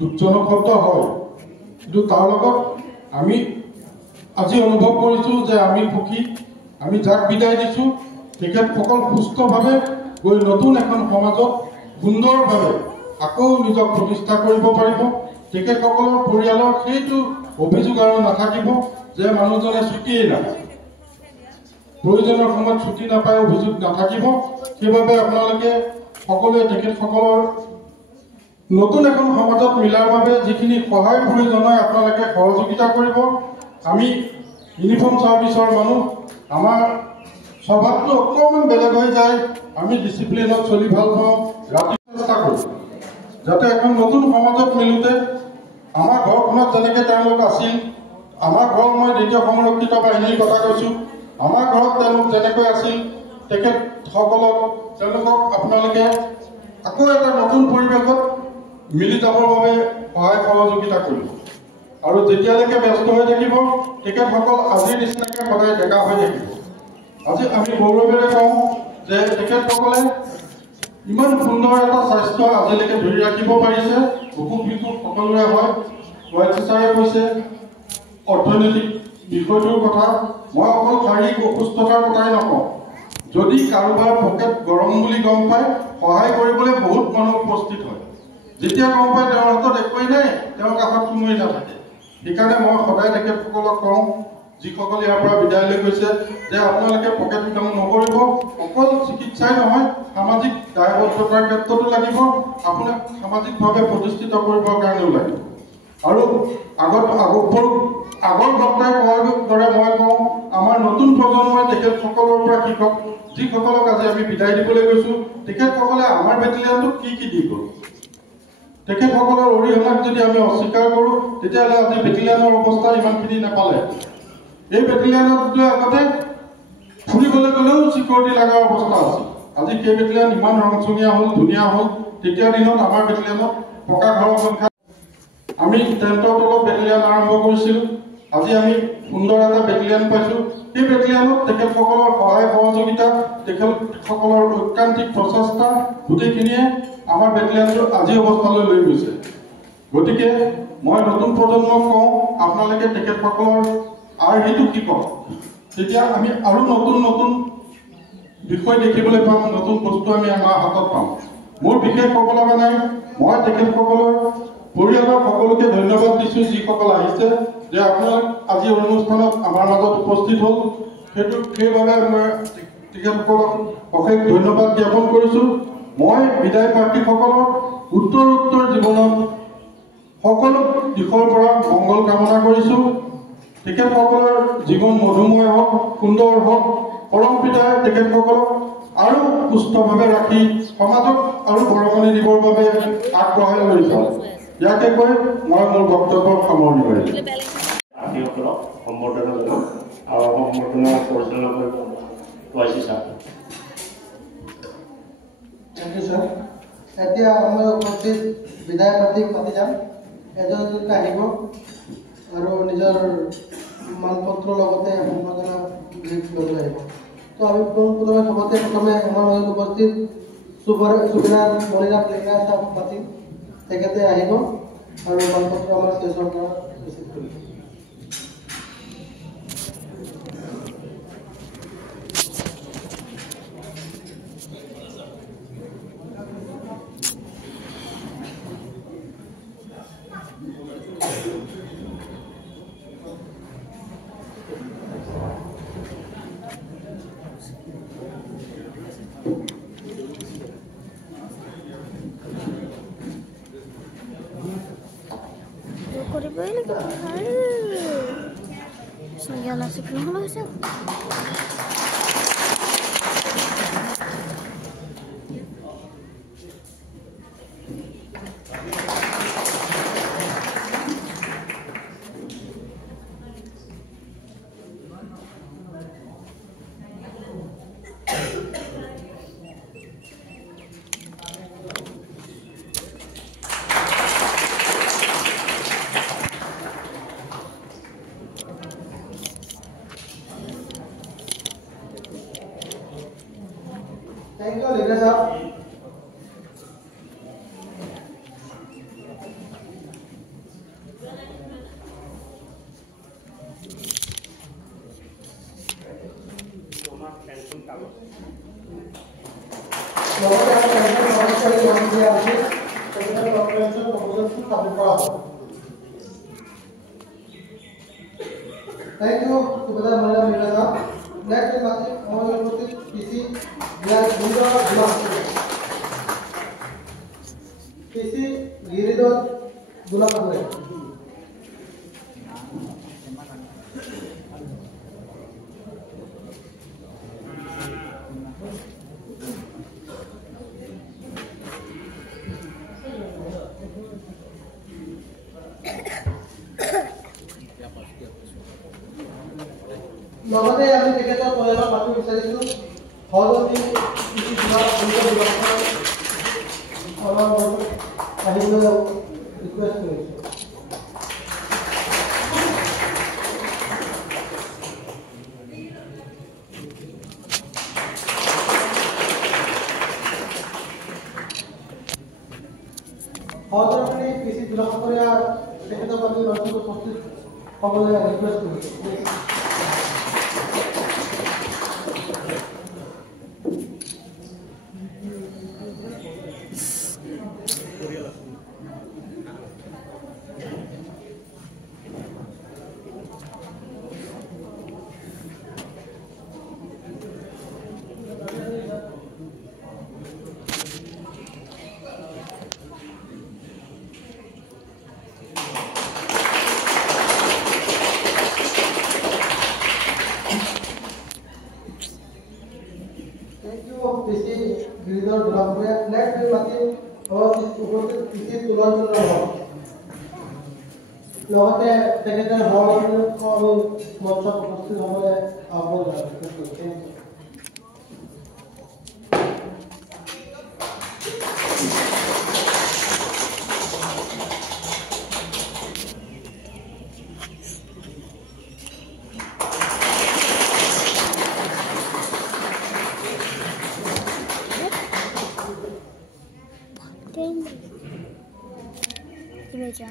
দুখজনক শব্দ হয়, কিন্তু তাৰ লগত আমি আজি অনুভৱ কৰিছোঁ যে আমি সুখী। আমি যাক বিদায় দিছোঁ তেখেতসকল সুস্থভাৱে গৈ নতুন এখন সমাজত সুন্দৰভাৱে আকৌ নিজক প্ৰতিষ্ঠা কৰিব পাৰিব। তেখেতসকলৰ পৰিয়ালৰ সেইটো অভিযোগ আৰু নাথাকিব যে মানুহজনে ছুটিয়েই নাপায়, প্ৰয়োজনৰ সময়ত ছুটি নাপায়, অভিযোগ নাথাকিব। সেইবাবে আপোনালোকে সকলোৱে তেখেতসকলৰ নতুন এখন সমাজত মিলাৰ বাবে যিখিনি সহায় প্ৰয়োজন হয় আপোনালোকে সহযোগিতা কৰিব। আমি ইউনিফৰ্ম ছাৰ্ভিচৰ মানুহ, আমাৰ স্বভাৱটো অকণমান বেলেগ হৈ যায়। আমি ডিচিপ্লিনত চলি ভাল পাওঁ, ৰাতি চেষ্টা কৰোঁ যাতে এখন নতুন সমাজত মিলোতে আমাৰ ঘৰখনত যেনেকৈ তেওঁলোক আছিল, আমাৰ ঘৰত মই দ্বিতীয় সংৰক্ষিত বাহিনীৰ কথা কৈছোঁ, আমাৰ ঘৰত তেওঁলোক যেনেকৈ আছিল তেওঁলোকক আপোনালোকে আকৌ এটা নতুন পৰিৱেশত মিলি যাবৰ বাবে সহায় সহযোগিতা কৰিব। আৰু যেতিয়ালৈকে ব্যস্ত হৈ থাকিব তেখেতসকল আজিৰ নিচিনাকৈ সদায় ডেকা হৈ থাকিব। আজি আমি গৌৰৱেৰে কওঁ যে তেখেতসকলে ইমান সুন্দৰ এটা স্বাস্থ্য আজিলৈকে ধৰি ৰাখিব পাৰিছে। অসুখ বিসুখ সকলোৰে হয়, ছাৰে কৈছে অৰ্থনৈতিক বিষয়টোৰ কথা। মই অকল শাৰীৰিক অসুস্থতাৰ কথাই নকওঁ, যদি কাৰোবাৰ পকেট গৰম বুলি গম পায় সহায় কৰিবলৈ বহুত মানুহ উপস্থিত হয়। যেতিয়া গম পায় তেওঁৰ হাতত একোৱেই নাই, তেওঁৰ কাষত কোনোৱেই নাথাকে। সেইকাৰণে মই সদায় তেখেতসকলক কওঁ, যিসকল ইয়াৰ পৰা বিদায় লৈ গৈছে, যে আপোনালোকে পকেট কাম নকৰিব। অকল চিকিৎসাই নহয়, সামাজিক দায়বদ্ধতাৰ ক্ষেত্ৰতো লাগিব, আপোনাক সামাজিকভাৱে প্ৰতিষ্ঠিত কৰিবৰ কাৰণেও লাগিব। আৰু আগৰ বক্তাই কোৱাৰ দৰে মই কওঁ, আমাৰ নতুন প্ৰজন্মই তেখেতসকলৰ পৰা শিকক। যিসকলক আজি আমি বিদায় দিবলৈ গৈছোঁ তেখেতসকলে আমাৰ বেটেলিয়ানটোক কি দি গ'ল, তেখেতসকলৰ অৰিহণাক যদি আমি অস্বীকাৰ কৰোঁ তেতিয়াহ'লে আজি বেটেলিয়ানৰ অৱস্থা ইমানখিনি নাপালে। এই বেটেলিয়ানত আগতে ফুৰিবলৈ গ'লেও চিকিউৰিটি লগাৰ অৱস্থা আছিল। আজি সেই বেটেলিয়ান ইমান ৰংচঙীয়া হ'ল, ধুনীয়া হ'ল। তেতিয়া দিনত আমাৰ বেটেলিয়ানত পকা ঘৰৰ সংখ্যা, আমি টেণ্টৰ তলত বেটেলিয়ান আৰম্ভ কৰিছিলোঁ। আজি আমি সুন্দৰ এটা বেটেলিয়ান পাইছোঁ। সেই বেটেলিয়ানত তেখেতসকলৰ সহায় সহযোগিতা, তেখেতসকলৰ ঐকান্তিক প্ৰচেষ্টা গোটেইখিনিয়ে আমাৰ বেটেলিয়ানটো আজি অৱস্থালৈ লৈ গৈছে। গতিকে মই নতুন প্ৰজন্মক কওঁ, আপোনালোকে তেখেতসকলৰ আৰ্হিটো শিকক। তেতিয়া আমি আৰু নতুন নতুন বিষয় দেখিবলৈ পাম, নতুন বস্তু আমি আমাৰ হাতত পাম। মোৰ বিশেষ ক'ব লগা নাই। মই তেখেতসকলৰ পৰিয়ালৰ সকলোকে ধন্যবাদ দিছোঁ যিসকল আহিছে, যে আপোনালোক আজি অনুষ্ঠানত আমাৰ মাজত উপস্থিত হ'ল। সেইবাবে মই তেখেতসকলক অশেষ ধন্যবাদ জ্ঞাপন কৰিছোঁ। মই বিদায় প্ৰাৰ্থীসকলক উত্তৰ জীৱনত সকলো দিশৰ পৰা মংগল কামনা কৰিছোঁ। তেখেতসকলৰ জীৱন মধুময় হওক, সুন্দৰ হওক। পৰম পিতাই তেখেতসকলক আৰু সুস্থভাৱে ৰাখি সমাজক আৰু বৰঙণি দিবৰ বাবে আগবঢ়াই লৈ যাওঁ। ইয়াকে কৈ মই মোৰ বক্তব্যৰ সামৰণি কৰিম। প্ৰাৰ্থীসকলক সম্বৰ্ধনা জনাম আৰু সম্বৰ্ধনা পৰিচালনা কৰিব VC sir. Thank you sir. এতিয়া মই উপস্থিত বিদায় প্ৰাৰ্থীক মাতি যাম। এজন এজনকৈ আহিব আৰু নিজৰ মানপত্ৰৰ লগতে সম্বৰ্ধনা ল'বলৈ আহিব। তো আমি পোনপ্ৰথমে প্ৰথমে আমাৰ মাজত উপস্থিত সুবেদাৰ মণিৰাম ডেকা ছাৰক মাতিম। তেখেতে আহিব আৰু মানপত্ৰ আমাৰ ষ্টেজৰ পৰা ৰিচিভ কৰিব। Thank you, Lina sir. Thank you, Subhadar Madam Lina sir. Next is our PC. PC Giridhar Dulapure. লগতে আমি তেখেতৰ পৰিয়ালৰ মাতৃ বিচাৰিছোঁ সহজতে কিছু আহিবলৈ ৰিকুৱেষ্ট কৰিছোঁ। সহজতে কৃষি বিভাগীয় তেখেতৰ প্ৰতি নতুন উপস্থিত হ'বলৈ ৰিকুৱেষ্ট কৰিছোঁ। লগতে তেখেতৰ মঞ্চত উপস্থিত হ'বলৈ আহ্বান জনাইছোঁ।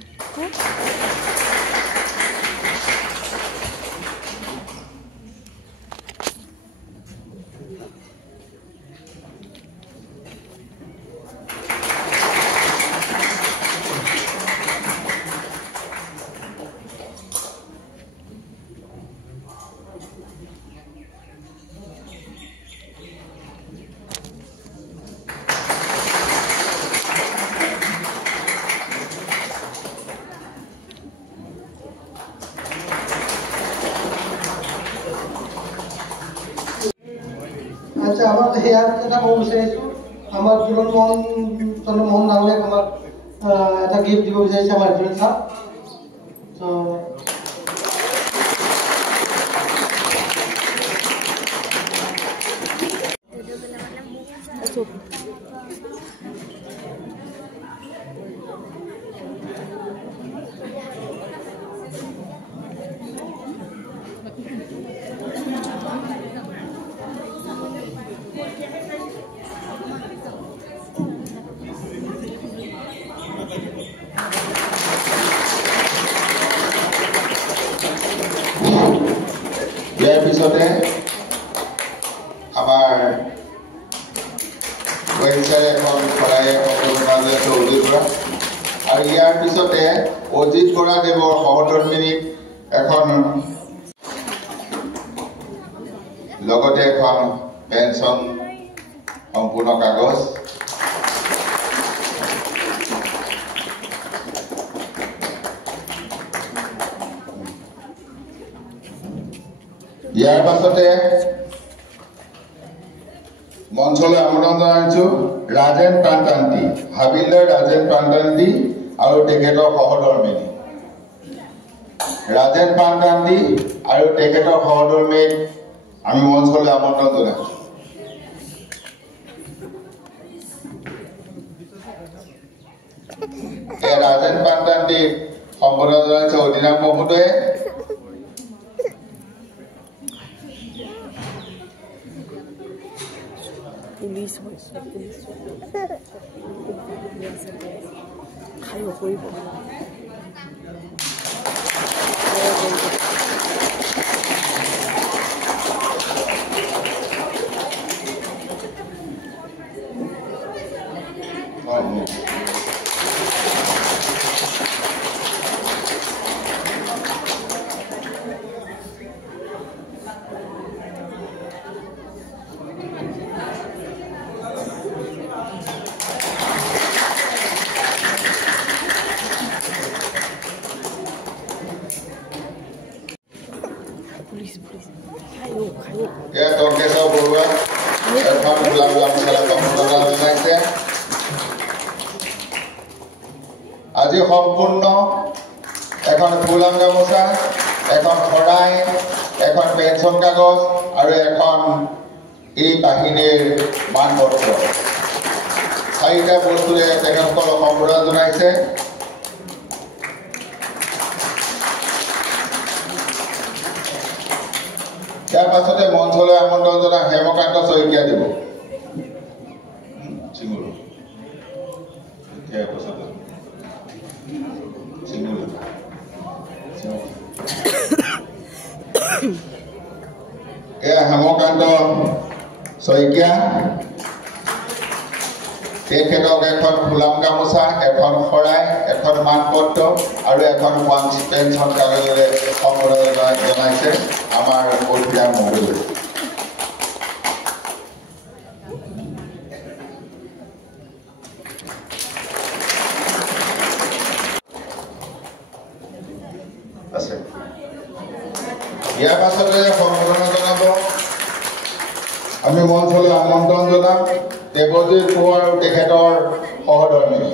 আচ্ছা আমাৰ ইয়াৰ কথা কব বিচাৰিছোঁ আমাৰ চন্দ্ৰমোহন ডাঙৰীয়াক আমাক এটা গিফ্ট দিব বিচাৰিছে আমাৰ এজন ছাৰ ইয়াৰ পিছতে আমাৰ ৱেবছাইট এখন পৰাই সকলোকে অজিত বৰা আৰু ইয়াৰ পিছতে অজিত বৰা দেৱৰ সহধৰ্মিনীক এখন লগতে এখন পেঞ্চন সম্পূৰ্ণ কাগজ ইয়াৰ পাছতে মঞ্চলৈ আমন্ত্ৰণ জনাইছো ৰাজেন প্ৰান্তান্তি, হাবিলদাৰ ৰাজেন প্ৰান্তান্তি আৰু তেখেতৰ সহধৰ্মিনী। ৰাজেন প্ৰান্তান্তি আৰু তেখেতৰ সহধৰ্মীক আমি মঞ্চলৈ আমন্ত্ৰণ জনাইছো। ৰাজেন প্ৰান্তান্তি সম্বোধন জনাইছে অধিনায়ক মহোদয়ে। পুলিচ খাই কৰিব তৰ্কেশ্বৰ বৰুৱা এখন গোলাপ গামোচাৰে সম্বোধন জনাইছে। আজি সম্পূৰ্ণ এখন গোলাপ গামোচা, এখন শৰাই, এখন পেঞ্চন কাগজ আৰু এখন এই বাহিনীৰ মানপত্ৰ, 4টা বস্তুৰে তেখেতসকলক সম্বোধন জনাইছে। ইয়াৰ পাছতে মঞ্চলৈ আমন্ত্ৰণ জনাই হেমকান্ত শইকীয়া দিব। হেমকান্ত শইকীয়া তেখেতক এখন গোলাপ গামোচা, এখন শৰাই, এখন মানপত্ৰ আৰু এখন পেঞ্চন কাগজেৰে সম্বোধন জনাইছে আমাৰ অধিনায়ক মহোদয়। আছে ইয়াৰ পাছতে সম্বোধন জনাব আমি মঞ্চলৈ আমন্ত্ৰণ জনাম দেৱজিৎ কোঁৱৰ আৰু তেখেতৰ সহধৰ্মিনী।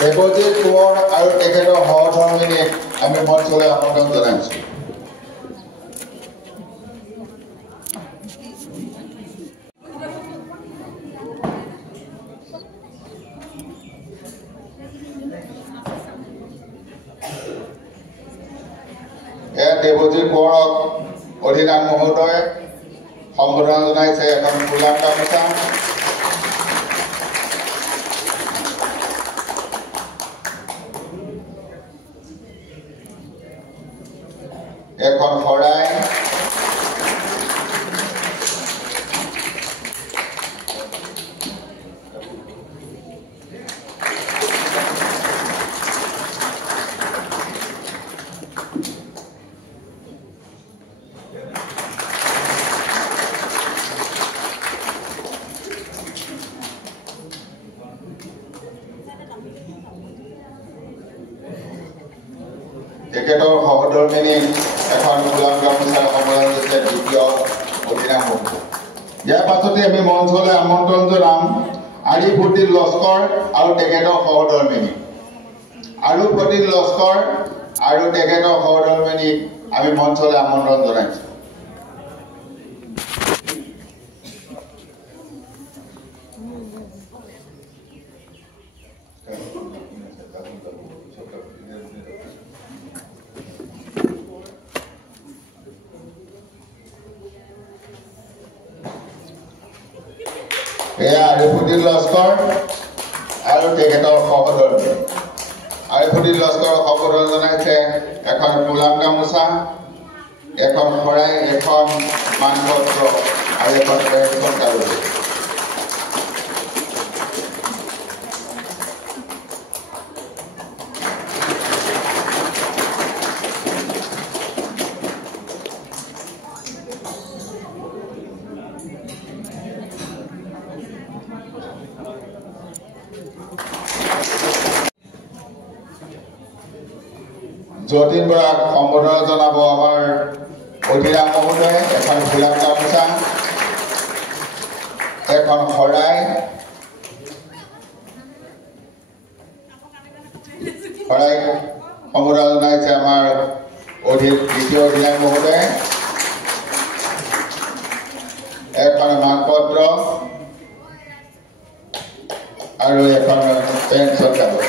দেৱজিৎ কোঁৱৰ আৰু তেখেতৰ সহধৰ্মিনীক আমি মঞ্চলৈ আমন্ত্ৰণ জনাইছোঁ। দেৱজিৎ কোঁৱৰক অধিনায়ক মহোদয়ে সম্বোধন জনাইছে এখন গোলাপ গামোচা, এখন শৰাই, তেখেতৰ সহধৰ্মিনী এখন গোলাপ গামোচাৰ সম্বোধন দিছে দ্বিতীয় অধিনায়ক মহোদয়। ইয়াৰ পাছতে আমি মঞ্চলৈ আমন্ত্ৰণ জনাম আৰিফুদ্দিন লস্কৰ আৰু তেখেতৰ সহধৰ্মিনী। আৰিফুদ্দিন লস্কৰ আৰু তেখেতৰ সহধৰ্মিনীক আমি মঞ্চলৈ আমন্ত্ৰণ জনাইছোঁ। আৰিফুদ্দিন লস্কৰ আৰু তেখেতৰ সহধৰ্মী। আৰিফুদ্দিন লস্কৰক সম্বোধন জনাইছে এখন গোলাপ গামোচা, এখন শৰাই, এখন মানপত্ৰ আৰু এখন পেঞ্চন কাগজ। যতীন বৰাক সম্বোধন জনাব আমাৰ অধিৰাম মহোদয়ে এখন ফুলাম গামোচা, এখন শৰাই, সম্বোধন জনাইছে আমাৰ দ্বিতীয় অধিনায়ক মহোদয়ে। এখন মানপত্ৰ আৰু এখন পেঞ্চন কাগজ।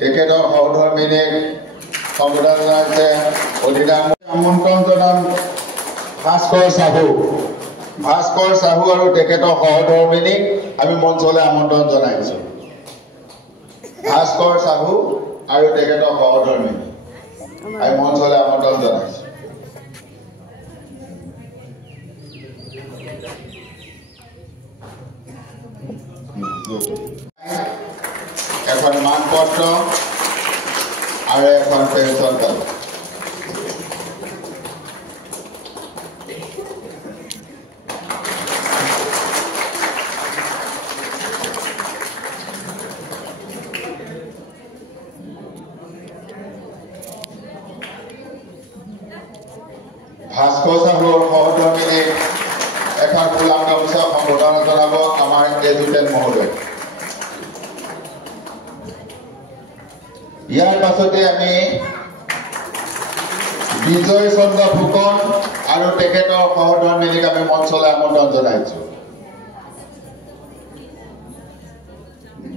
তেখেতৰ সহধৰ্মিনীক সম্বোধন জনাইছে অধিনাম আমন্ত্ৰণ জনাম ভাস্কৰ চাহু আৰু তেখেতৰ সহধৰ্মিনীক আমি মঞ্চলৈ আমন্ত্ৰণ জনাইছো। ভাস্কৰ চাহু আৰু তেখেতৰ সহধৰ্মিনী আমি মঞ্চলৈ আমন্ত্ৰণ জনাইছো। এখন মানপত্ৰ আৰু এখন পেঞ্চন কাগজ। ভাস্কৰ চাহুৰ সহধৰ্মিনীক এখন ফুলাম গামোচা সম্বোধন জনাব আমাৰ এডুকেট মহোদয়। ইয়াৰ পাছতে আমি বিজয় চন্দ্ৰ ফুকন আৰু তেখেতৰ সহধৰ্মিনীক আমি মঞ্চলৈ আমন্ত্ৰণ জনাইছো।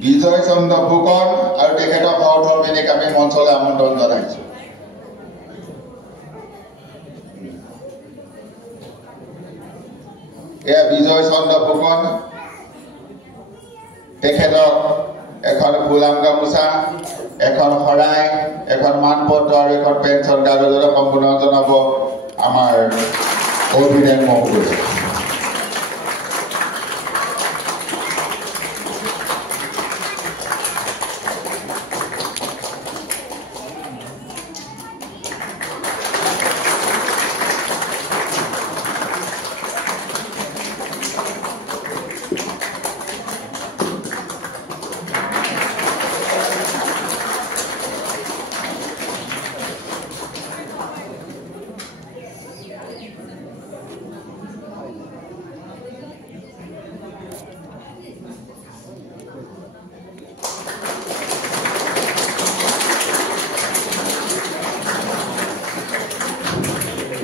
বিজয় চন্দ্ৰ ফুকন আৰু তেখেতৰ সহধৰ্মিনীক আমি মঞ্চলৈ আমন্ত্ৰণ জনাইছো। এয়া বিজয় চন্দ্ৰ ফুকন, তেখেতক এখন ফুলাম গামোচা, এখন শৰাই, এখন মানপত্ৰ আৰু এখন পেঞ্চন কাগজৰ সম্বোধন জনাব আমাৰ অধিনায়ক মহোদয়।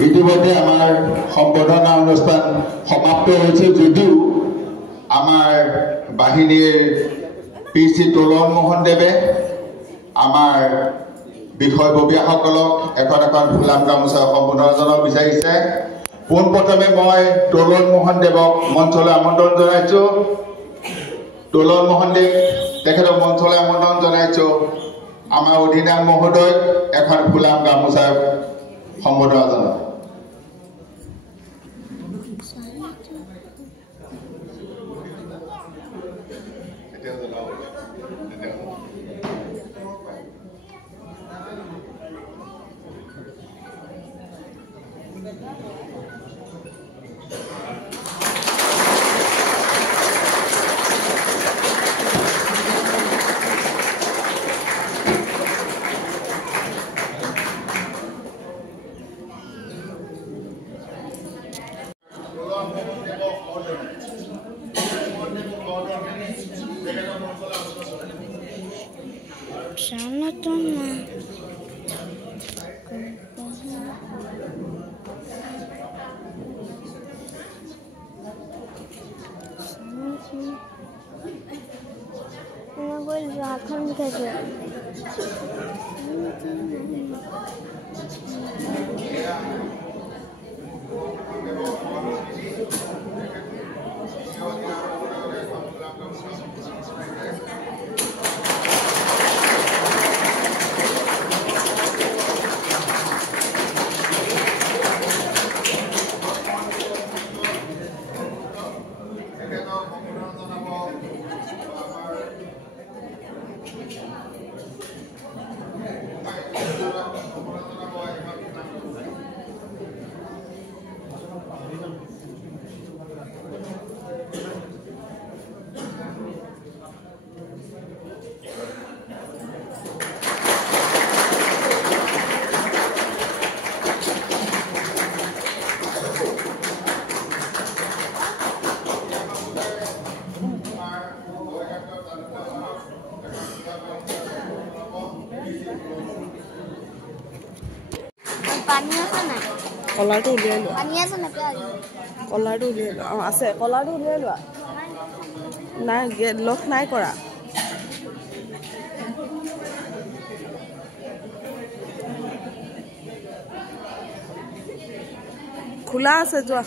ইতিমধ্যে আমাৰ সম্বৰ্ধনা অনুষ্ঠান সমাপ্ত হৈছে যদিও আমাৰ বাহিনীৰ PC তোলন মোহন দেৱে আমাৰ বিষয়ববীয়াসকলক এখন এখন ফুলাম গামোচা সম্বোধন জনাব বিচাৰিছে। পোনপ্ৰথমে মই তোলন মোহন দেৱক মঞ্চলৈ আমন্ত্ৰণ জনাইছো। তোলন মোহন দেৱ তেখেতক মঞ্চলৈ আমন্ত্ৰণ জনাইছো। আমাৰ অধিনায়ক মহোদয় এখন ফুলাম গামোচা সম্বোধন জনাব। কলাৰটো উলিয়াই লোৱা পানী আছে না প্যাজ কলাৰটো উলিয়াই লোৱা অঁ আছে কলাৰটো উলিয়াই লোৱা নাই লক নাই কৰা খোলা আছে যোৱা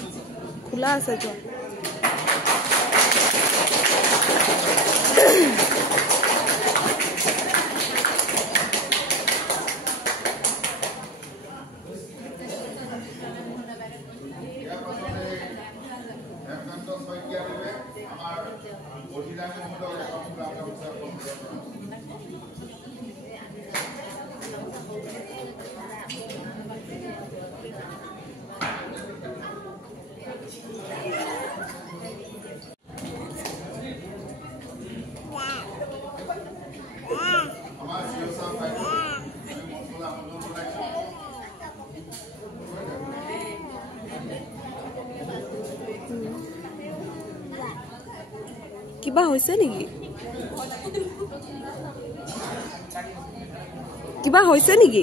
কিবা হৈছে নেকি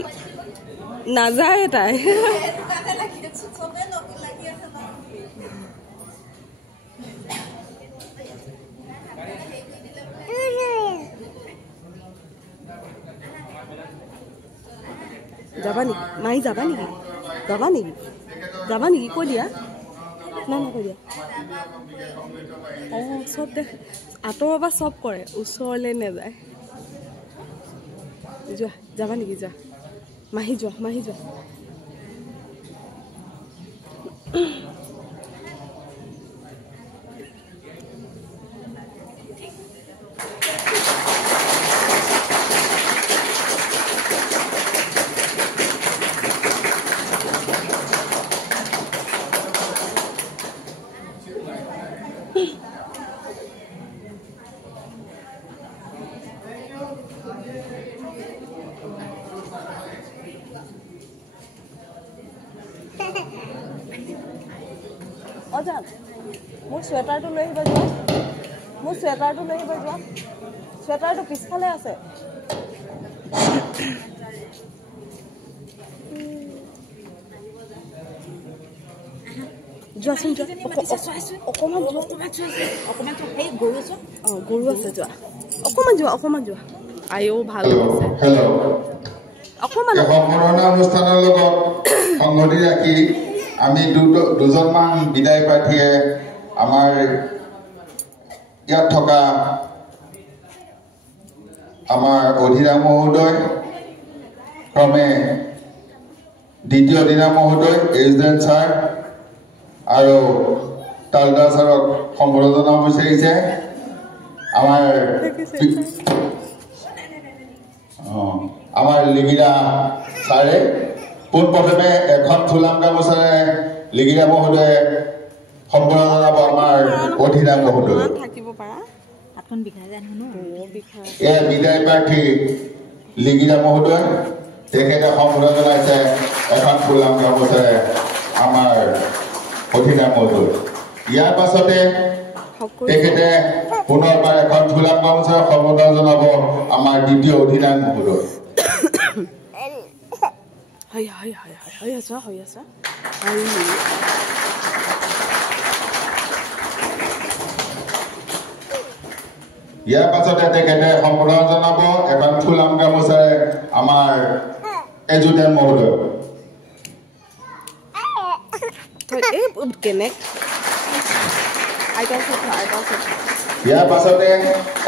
নাযায় তাই যাবা নেকি মাই যাবা নেকি কৈ দিয়া না কৈ দিয়া অঁ চব দেখ আঁতৰৰ পৰা চব কৰে ওচৰলৈ নাযায় যোৱা যাবা নেকি যোৱা মাহী যোৱা অজান মোৰ ছুৱেটাৰটো লৈ আহিব যোৱা ছুৱেটাৰটো পিছফালে আছে যোৱাচোন অকণমান গৰু আছে যোৱা অকণমান যোৱা আইও ভাল হৈছে অকণমান অনুষ্ঠানৰ লগত সংগতি ৰাখি আমি দুজনমান বিদায় প্ৰাৰ্থীয়ে আমাৰ ইয়াত থকা আমাৰ অধিৰাম মহোদয় ক্ৰমে দ্বিতীয় অধিৰাম মহোদয় এইচডেন ছাৰ আৰু তালদাৰ ছাৰক সম্বৰ্ধনা বিচাৰিছে আমাৰ লিগিৰা ছাৰে পোনপ্ৰথমে এখন ফুলাম গামোচাৰে লিগিৰা মহোদয়ে সম্বৰ্ধনা জনাব আমাৰ অধিৰাম মহোদয় বিদায় প্ৰাৰ্থী লিগিৰা মহোদয় তেখেতে সম্বৰ্ধনা জনাইছে এখন ফুলাম গামোচাৰে আমাৰ অধিৰাম মহোদয় ইয়াৰ পাছতে তেখেতে পুনৰবাৰ এখন ফুলাম গামোচাৰে সম্বৰ্ধনা জনাব আমাৰ দ্বিতীয় অধিৰাম মহোদয় ইয়াৰ পাছতে তেখেতে সম্বৰ্ধনা জনাব এখন ফুলাম গামোচাৰে আমাৰ এজুডেন মহোদয় ইয়াৰ পাছতে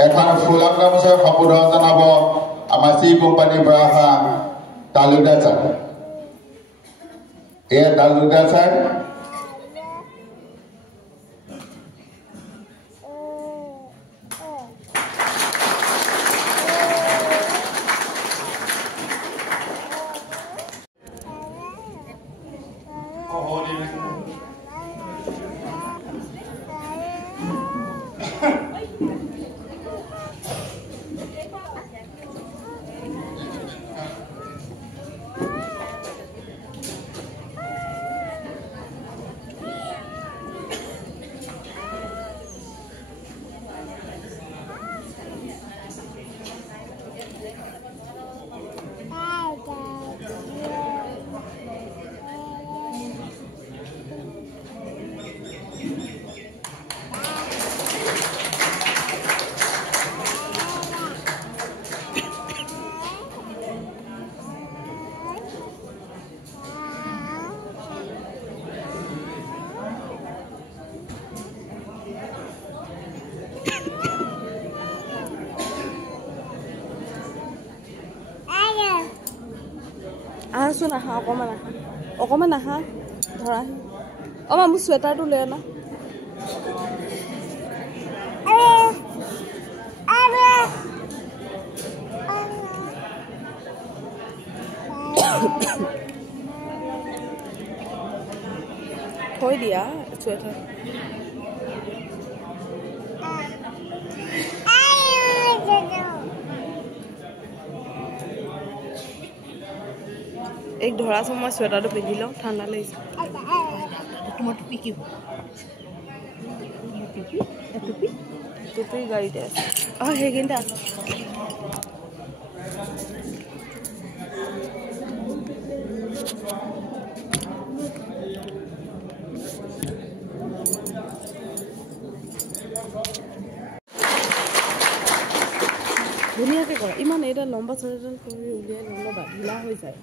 এখন ফুলাম গামোচাৰ সম্বৰ্ধনা জনাব আমাৰ চি কোম্পানীৰ পৰা অহা তালুকদাৰ ছাৰ তালুকদাৰ ছাৰ আহাচোন আহা অকণমান আহা ধৰাহি মোৰ চুৱেটাৰটো লৈ আনা থৈ দিয়া চুৱেটাৰ एक ধৰাচোন মই চুৱেটাৰটো পিন্ধি লওঁ ঠাণ্ডা লাগিছে তোমাৰ টুপি কি টুপি গাড়ীতে আছে সেইখিনিতে আছে ধুনীয়াকৈ কৰা ইমান এইডাল লম্বা চুৱেটাৰডাল কৰি উলিয়াই নল'বা ঢিলা হৈ যায়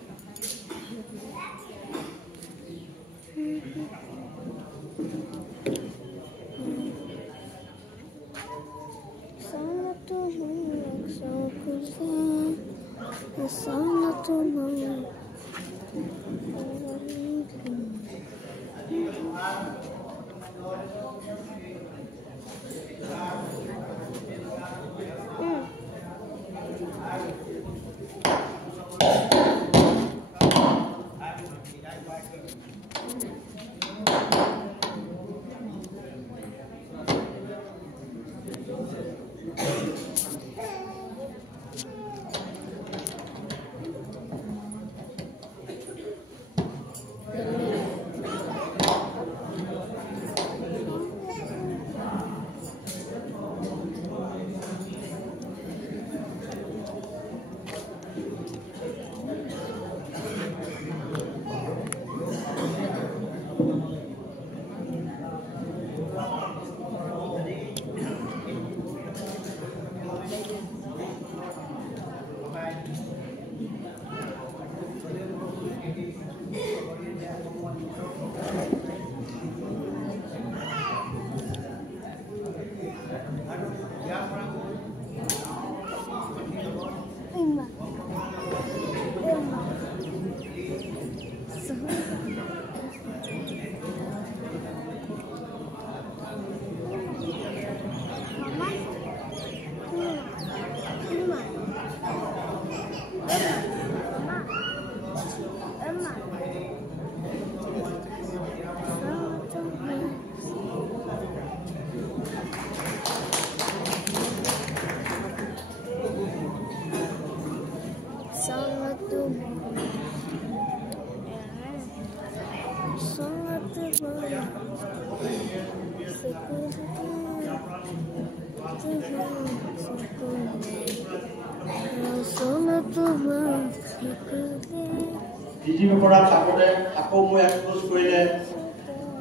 ডিজিৰ পৰা থাকোঁতে আকৌ মই এক্সপ'জ কৰিলে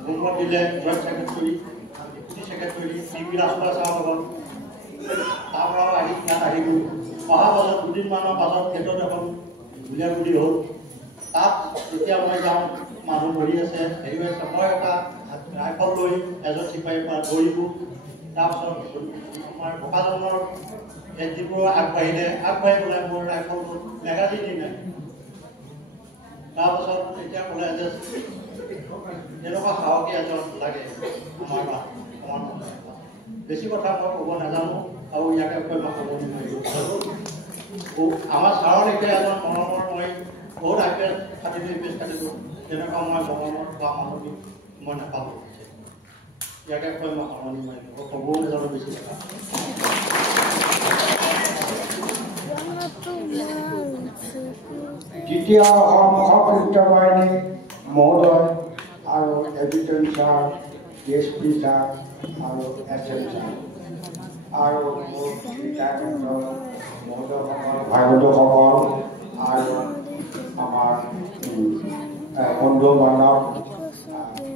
হোমৱৰ্ক দিলে joint secretary deputy secretary TV ৰাস্তা চাওঁ লগত তাৰপৰাও আহি ইয়াত আহিলোঁ অহা পাছত দুদিনমানৰ পাছত ক্ষেত্ৰত এখন গুলিয়াগুলি হ'ল তাত যেতিয়া মই যাওঁ মানুহ ধৰি আছে হেৰি হৈ আছে মই এটা ৰাইফল লৈ এজন চিপাহীৰ পৰা দৌৰিলোঁ তাৰপিছত আমাৰ বোকাজনৰ এছডিপুৰ আগবাঢ়ি পেলাই মোৰ ৰাইফলটো মেগাজিন দি নাই তাৰপাছত এতিয়া ক'লে যে এনেকুৱা সাহসী এজন লাগে আমাৰ বেছি কথা মই ক'ব নাজানো আৰু ইয়াকে কৈ মই ক'ব নোৱাৰিলোঁ আমাৰ ছাৰৰ এতিয়া এজন মৰমৰ মই বহুত IPS কাটিলোঁ APS কাটিলোঁ তেনেকুৱা মই মৰমৰ বা মানুহ মই নাপালোঁ ইয়াকে কৈ মই সামৰণি মাৰিলোঁ মই ক'বও নাজানো বেছি কথা দ্বিতীয় অসম সশস্ত্ৰ বাহিনী মহোদয় আৰু এডিটৰ ছাৰ DSP ছাৰ আৰু SM ছাৰ আৰু মহোদয়সকল ভাইসকল আৰু আমাৰ বন্ধু বান্ধৱ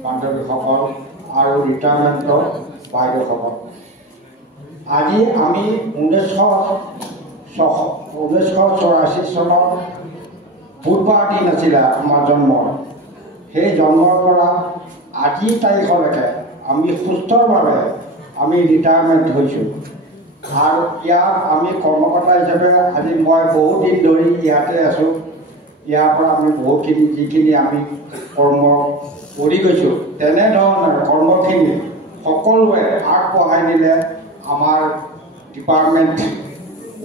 বান্ধৱীসকল আৰু ৰিটায়াৰমেণ্টৰ বাইদেউসকল আজি আমি 1984 চনত বুধবাৰ দিন আছিলে আমাৰ জন্মৰ সেই জন্মৰ পৰা আজিৰ তাৰিখলৈকে আমি সুস্থৰভাৱে আমি ৰিটায়াৰমেণ্ট হৈছোঁ আৰু ইয়াত আমি কৰ্মকৰ্তা হিচাপে আজি মই বহুত দিন ধৰি ইয়াতে আছোঁ ইয়াৰ পৰা আমি বহুতখিনি যিখিনি আমি কৰ্ম কৰি গৈছোঁ তেনেধৰণৰ কৰ্মখিনি সকলোৱে আগবঢ়াই নিলে আমাৰ ডিপাৰ্টমেণ্ট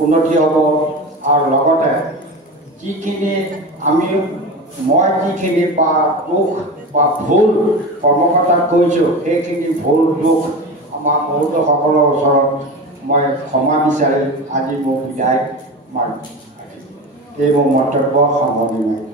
উন্নতি হ'ব আৰু লগতে যিখিনি মই যিখিনি বা দুখ বা ভুল কৰ্মকৰ্তাক কৈছোঁ সেইখিনি ভুল দুখ আমাৰ বহুতসকলৰ ওচৰত মই ক্ষমা বিচাৰি আজি মোৰ বিদায় মাৰোঁ এই মোৰ মন্তব্য সামৰণি মাৰিম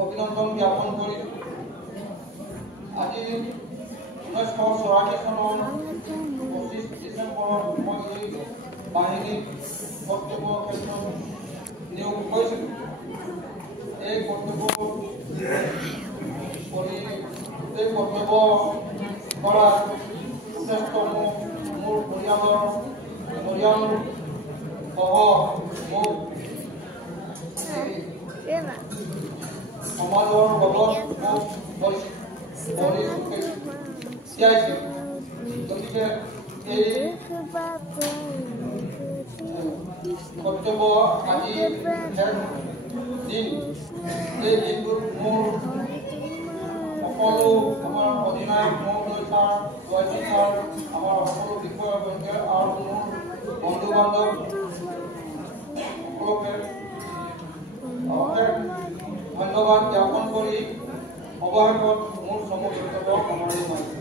অভিনন্দন জ্ঞাপন কৰিছোঁ আজি 1984 চনৰ 25 ডিচেম্বৰত মই এই বাহিনীত কৰ্তব্যৰ ক্ষেত্ৰত নিয়োগ হৈছিলোঁ এই কৰ্তব্য কৰা যথেষ্ট মোৰ পৰিয়াল সহ মোক সমাজৰ লগত জীয়াইছিল গতিকে এই কৰ্তব্য আজি দিন এই দিনটোত মোৰ সকলো আমাৰ অধিনায়ক মহোদয় ছাৰ ৱাইচি ছাৰ আমাৰ সকলো বিষয়াবৰ্গে আৰু মোৰ বন্ধু বান্ধৱ সকলোকে ধন্যবাদ জ্ঞাপন কৰি অৱশেষত মোৰ সমবেত সামৰণি মাৰিছোঁ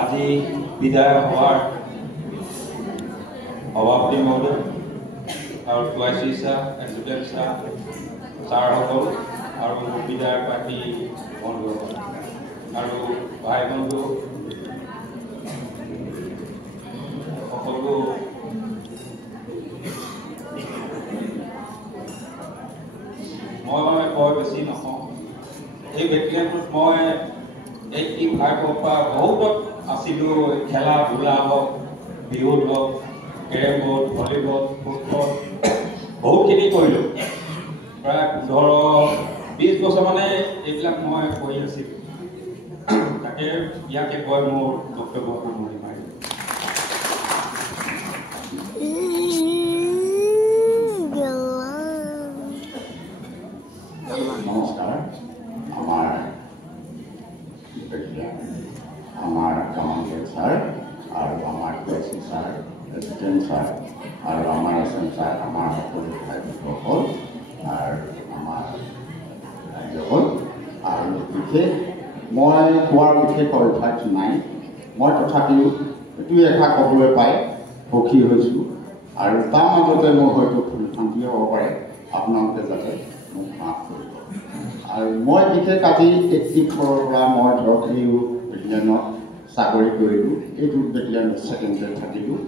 আজি বিদায় হোৱাৰ সভাপতি মহোদয় আৰু ৱাইচি ছাৰ এডভোকেট ছাৰসকল আৰু বিদায় প্ৰাৰ্থী বন্ধুসকল আৰু ভাই বন্ধু সকলো মই বৰ বেছি নকওঁ এই ব্যক্তিগত মই এই ভাগৰ পৰা বহুত আছিলোঁ খেলা ধূলা হওক বিহুত হওক কেৰম বৰ্ড ভলীবল ফুটবল বহুতখিনি কৰিলোঁ প্ৰায় 15-20 বছৰ মানে এইবিলাক মই কৰি আছিলোঁ তাকে ইয়াকে কয় মোৰ বক্তব্য সামৰণি মাৰিলোঁ প্ৰেচিডেণ্ট ছাৰ আৰু আমাৰ এছএম ছাৰ, আমাৰ সকলো ভাই ভণ্টীসকল আৰু আমাৰ ৰাইজসকল। আৰু বিশেষ মই কোৱাৰ বিশেষ অভ্যাস নাই, মই তথাপিও দুই এষাৰ ক'বলৈ পাই সুখী হৈছোঁ। আৰু তাৰ মাজতে মোৰ হয়তো ভুল ভ্ৰান্তি হ'ব পাৰে, আপোনালোকে যাতে মোক মাফ কৰিব। আৰু মই বিশেষ আজি 84ৰ পৰা মই ধৰক এই বেটেলিয়ানত চাকৰি কৰিলোঁ, এইটো বেটেলিয়ানত ছেকেণ্ডেৰীত থাকিলোঁ।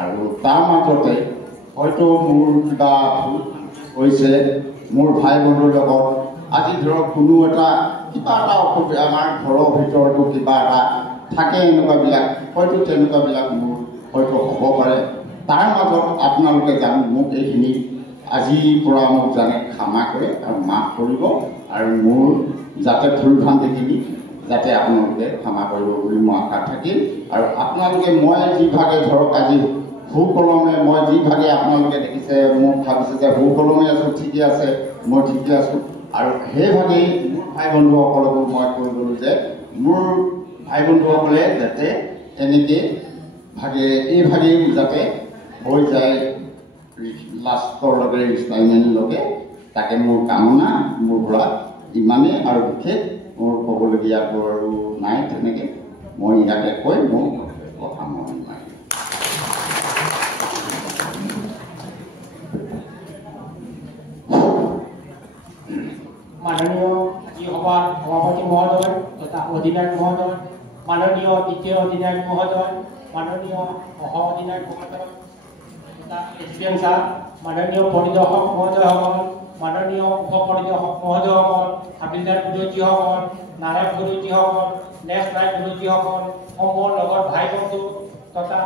আৰু তাৰ মাজতে হয়তো মোৰ কিবা ভুল হৈছে মোৰ ভাই বন্ধুৰ লগত। আজি ধৰক কোনো এটা কিবা এটা অসুবিধা, আমাৰ ঘৰৰ ভিতৰতো কিবা এটা থাকে, এনেকুৱাবিলাক হয়তো তেনেকুৱাবিলাক মোৰ হয়তো হ'ব পাৰে। তাৰ মাজত আপোনালোকে জানো মোক এইখিনি আজিৰ পৰা মোক জানে ক্ষমা কৰে আৰু মাফ কৰিব, আৰু মোৰ যাতে ভুল ভ্ৰান্তিখিনি যাতে আপোনালোকে ক্ষমা কৰিব বুলি মই আশা থাকিম। আৰু আপোনালোকে মই যিভাগে ধৰক আজি সুকলমে মই যিভাগে আপোনালোকে দেখিছে, মোক ভাবিছে যে সুকলমে আছোঁ, ঠিকে আছে, মই ঠিকে আছোঁ। আৰু সেইভাগেই মোৰ ভাই বন্ধুসকলকো মই কৈ গ'লোঁ যে মোৰ ভাই বন্ধুসকলে যাতে এনেকৈ এইভাগেই যাতে হৈ যায় লাষ্টৰলৈকে, ৰিটায়াৰমেণ্টলৈকে, তাকে মোৰ কামনা মোৰ পৰা ইমানেই। আৰু বিশেষ মোৰ ক'বলগীয়া আৰু নাই তেনেকৈ, মই ইয়াকে কৈ মোৰ কথা মই নাই। মাননীয় আজি সভাৰ সভাপতি মহোদয় তথা অধিনায়ক মহোদয়, মাননীয় দ্বিতীয় অধিনায়ক মহোদয়, মাননীয় সহ অধিনায়ক মহোদয় তথা এছডিএম ছাৰ, মাননীয় পৰিদৰ্শক মহোদয়সকল, মাননীয় উপ পৰিদৰ্শক মহোদয়সকল, হাবিলদাৰ গুৰুজীসকল, নায়ক গুৰুজীসকল, নেক্সট নায়ক গুৰুজীসকল, মোৰ লগত ভাই বন্ধু তথা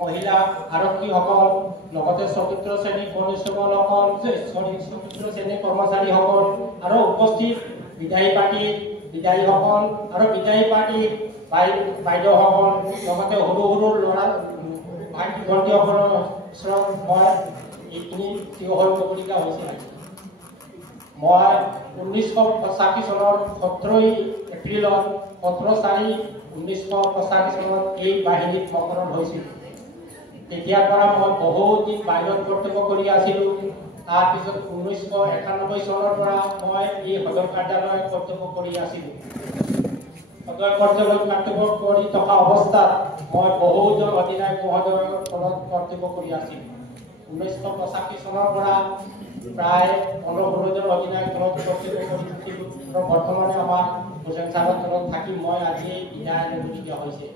মহিলা আৰক্ষীসকল, লগতে চতুৰ্থ শ্ৰেণীৰ কনিষ্ঠবলসকল, চতুৰ্থ শ্ৰেণীৰ কৰ্মচাৰীসকল, আৰু উপস্থিত বিদায়ী পাৰ্টীৰ বিদায়ীসকল আৰু বিদায়ী পাৰ্টীৰ বাইদেউসকল, লগতে সৰু সৰু ল'ৰা ভাইটি ভণ্টিসকলৰ ওচৰত মই এইখিনি থিয় হৈ ক'বলগীয়া হৈছিল। মই 1985 চনৰ 17 এপ্ৰিলত 17/4/1985 চনত এই বাহিনীত মকৰণ হৈছিল। তেতিয়াৰ পৰা মই বহুত দিন বাহিৰত কৰ্তব্য কৰি আছিলোঁ। তাৰপিছত 1991 চনৰ পৰা মই এই সদৰ কাৰ্যালয়ত কৰ্তব্য কৰি আছিলোঁ। সদৰ কাৰ্যালয়ত কৰ্তব্য কৰি থকা অৱস্থাত মই বহুজন অধিনায়ক মহোদয়ৰ তলত কৰ্তব্য কৰি আছিলোঁ। 1985 চনৰ পৰা প্ৰায় 15-16জন অধিনায়ক তলত কৰ্তব্য কৰি থাকিলোঁ, আৰু বৰ্তমানে আমাৰ হুছেইন ছাৰৰ তলত থাকি মই আজি বিদায় ল'বলগীয়া হৈছে।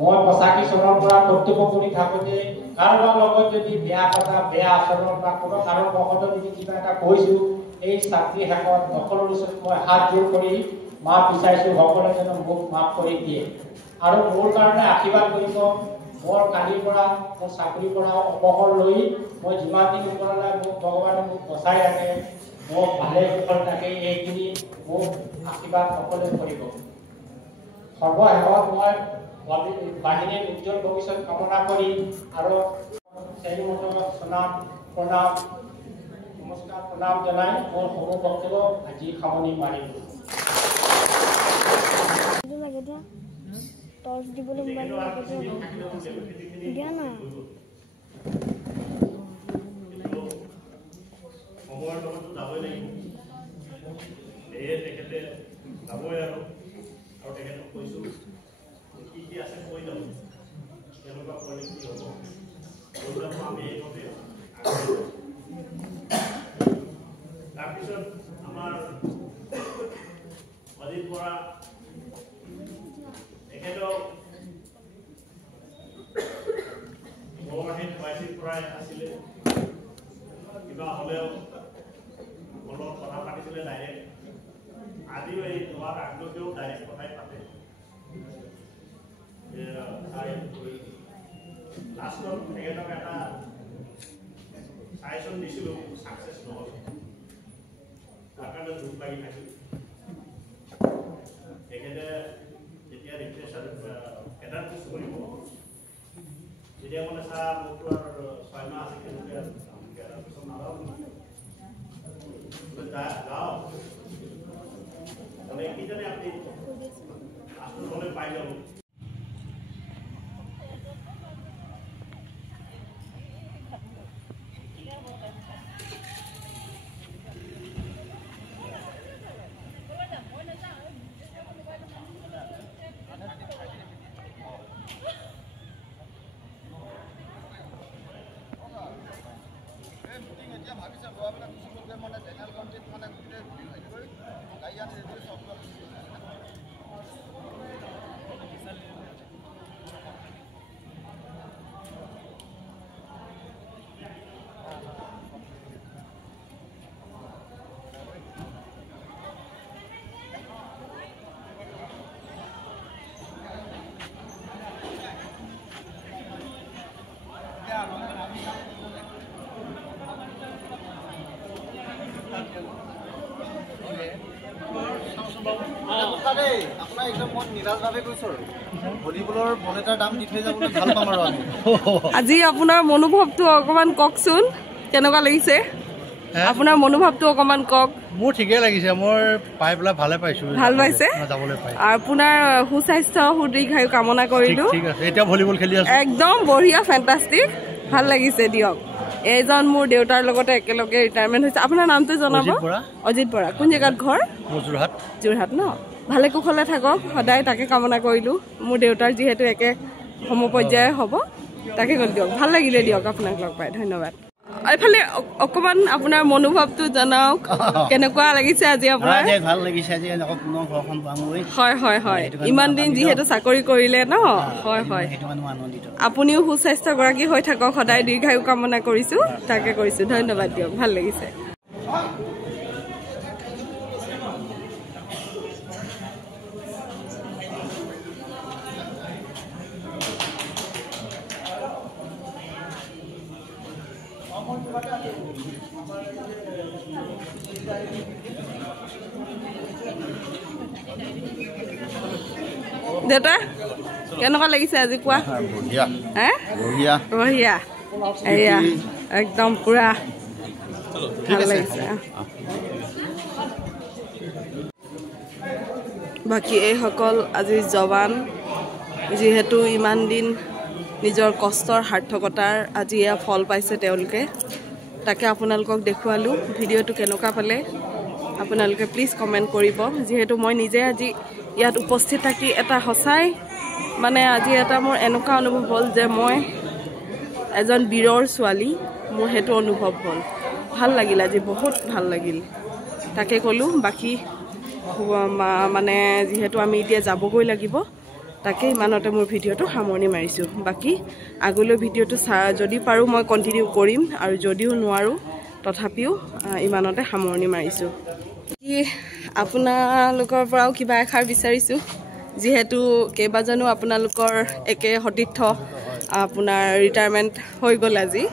মই 85 চনৰ পৰা কৰ্তব্য কৰি থাকোঁতে কাৰোবাৰ লগত যদি বেয়া কথা, বেয়া আচৰণ বা কোনো কাৰণবশতঃ যদি কিবা এটা কৈছোঁ, এই চাকৰি শেষত সকলোৰে ওচৰত মই হাত জোৰ কৰি মাফ বিচাৰিছোঁ, সকলোৱে যেন মোক মাফ কৰি দিয়ে আৰু মোৰ কাৰণে আশীৰ্বাদ কৰিব। মোৰ কালিৰ পৰা মোৰ চাকৰিৰ পৰা অৱসৰ লৈ মই যিমান দিন ওপৰলৈ মোক ভগৱানে মোক বচাই ৰাখে, মোক ভালে কুশল থাকে, এইখিনি মোক আশীৰ্বাদ সকলোৱে কৰিব। সৰ্বশেষত মই বাহিনীৰ উজ্জ্বল ভৱিষ্যত কামনা কৰি আৰু শ্ৰেণীমত প্ৰণাম নমস্কাৰ প্ৰণাম জনাই মোৰ সৰু বক্তব্য আজি সামৰণি মাৰিলোঁ। টৰ্চ দিবলৈ দিয়া না সময়ৰ লগতো যাবই লাগিব, সেয়ে তেখেতে যাবই আৰু তেখেতক কৈছোঁ কি কি আছে কৈ যাব, কেনেকুৱা কৰিলে কি হ'ব, কৈ যাব আমি এইভাৱে। তাৰপিছত আমাৰ অজিত বৰা তেখেতক গৌৰৱাহীন YC পৰাই আছিলে, কিবা হ'লেও অলপ কথা পাতিছিলে ডাইৰেক্ট। আজিও এই তোমাক আগলৈকেও ডাইৰেক্ট কথাই পাতে। লাষ্টত তেখেতক এটা চাজেশ্যন দিছিলোঁ, ছাকচেছ নহ'ল, তাৰ কাৰণে দুখ লাগি থাকিল। তেখেতে যেতিয়া ৰিপ্ৰেছন কেডাৰ পোষ্ট কৰিব, তেতিয়া মানে ছাৰ মোকতো আৰু 6 মাহ আছে, কেনেকৈ কেডাৰ পোষ্ট নাযাওঁ যাওঁ মানে কিজানি আপুনি লাষ্টত হ'লে পাই যাব। দেই আপোনাৰ একদম মন নিৰাশভাৱে কৈছো আৰু ভলীবলৰ বল এটাৰ দাম দি থৈ যাবলৈ ভাল পাম আৰু আমি আজি আপোনাৰ মনোভাৱটো অকমান কওকচোন কেনেকুৱা লাগিছে আপোনাৰ মনোভাৱটো অকমান কওক মোৰ ঠিকে লাগিছে মই পাই পেলাই ভালে পাইছো ভাল পাইছে যাবলৈ পাই আপোনাৰ সুস্বাস্থ্য সুদীৰ্ঘায়ু কামনা কৰিলো ঠিক আছে এতিয়া ভলীবল খেলি আছো একদম বঢ়িয়া ফেন্টাস্টিক ভাল লাগিছে দিয়ক এজন মোৰ দেউতাৰ লগতে একেলগে ৰিটায়াৰমেণ্ট হৈছে আপোনাৰ নামটো জনাব অজিত বৰা কোন জেগাত ঘৰ যোৰহাট ন ভালে কুশলে থাকক সদায় তাকে কামনা কৰিলো মোৰ দেউতাৰ যিহেতু একে সমপৰ্যায় হ'ব তাকে কৰি দিয়ক ভাল লাগিলে দিয়ক আপোনাক লগ পাই ধন্যবাদ এইফালে অকমান আপোনাৰ মনোভাৱটো জনাওক কেনেকুৱা লাগিছে আজি আপোনাৰ ভাল লাগিছে আজি পুনৰ ঘৰখন পামগৈ হয় হয় হয় ইমান দিন যিহেতু চাকৰি কৰিলে ন হয় হয় আপুনিও সুস্বাস্থ্য গৰাকী হৈ থাকক সদায় দীৰ্ঘায়ু কামনা কৰিছো তাকে কৰিছো ধন্যবাদ দিয়ক ভাল লাগিছে দেউতা কেনেকুৱা লাগিছে আজি কোৱা বঢ়িয়া এয়া একদম পুৰা ভাল লাগিছে বাকী এইসকল আজি জৱান যিহেতু ইমান দিন নিজৰ কষ্টৰ সাৰ্থকতাৰ আজি এয়া ফল পাইছে তেওঁলোকে তাকে আপোনালোকক দেখুৱালোঁ ভিডিঅ'টো কেনেকুৱা পালে আপোনালোকে প্লিজ কমেণ্ট কৰিব যিহেতু মই নিজে আজি ইয়াত উপস্থিত থাকি এটা সঁচাই মানে আজি এটা মোৰ এনেকুৱা অনুভৱ হ'ল যে মই এজন বীৰৰ ছোৱালী মোৰ সেইটো অনুভৱ হ'ল ভাল লাগিল আজি বহুত ভাল লাগিল তাকে ক'লোঁ বাকী মানে যিহেতু আমি এতিয়া যাবগৈ লাগিব তাকে ইমানতে মোৰ ভিডিঅ'টো সামৰণি মাৰিছোঁ বাকী আগলৈ ভিডিঅ'টো যদি পাৰোঁ মই কণ্টিনিউ কৰিম আৰু যদিও নোৱাৰোঁ তথাপিও ইমানতে সামৰণি মাৰিছোঁ কি আপোনালোকৰ পৰাও কিবা এষাৰ বিচাৰিছোঁ যিহেতু কেইবাজনো আপোনালোকৰ একে সতীৰ্থ আপোনাৰ ৰিটায়াৰমেণ্ট হৈ গ'ল আজি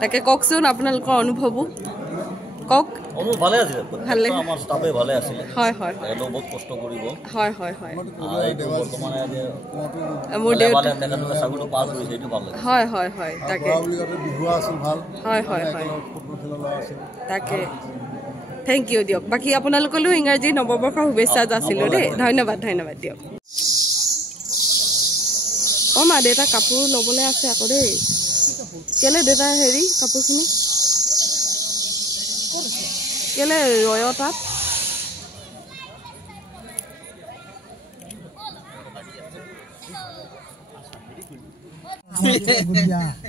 তাকে কওকচোন আপোনালোকৰ অনুভৱো কওক ভালে আছিল ভালে আমাৰ ষ্টাফে ভালে আছিল হয় হয় একদম বহুত কষ্ট কৰিব হয় হয় হয় এইটো বৰ্তমানে যে মোৰ দেউতা তেখেতলোকে চাকৰিটো পাছ কৰিছে এইটো ভাল লাগে হয় হয় হয় তাকে বিহুৱা আছিল ভাল হয় হয় হয় তাকে থেংক ইউ দিয়ক বাকী আপোনালোকলৈও ইংৰাজী নৱবৰ্ষৰ শুভেচ্ছা যাচিলোঁ দেই ধন্যবাদ ধন্যবাদ দিয়ক অঁ মা দেউতা কাপোৰ ল'বলৈ আছে আকৌ দেই কেলে দেউতা হেৰি কাপোৰখিনি কেলে ৰয় তাত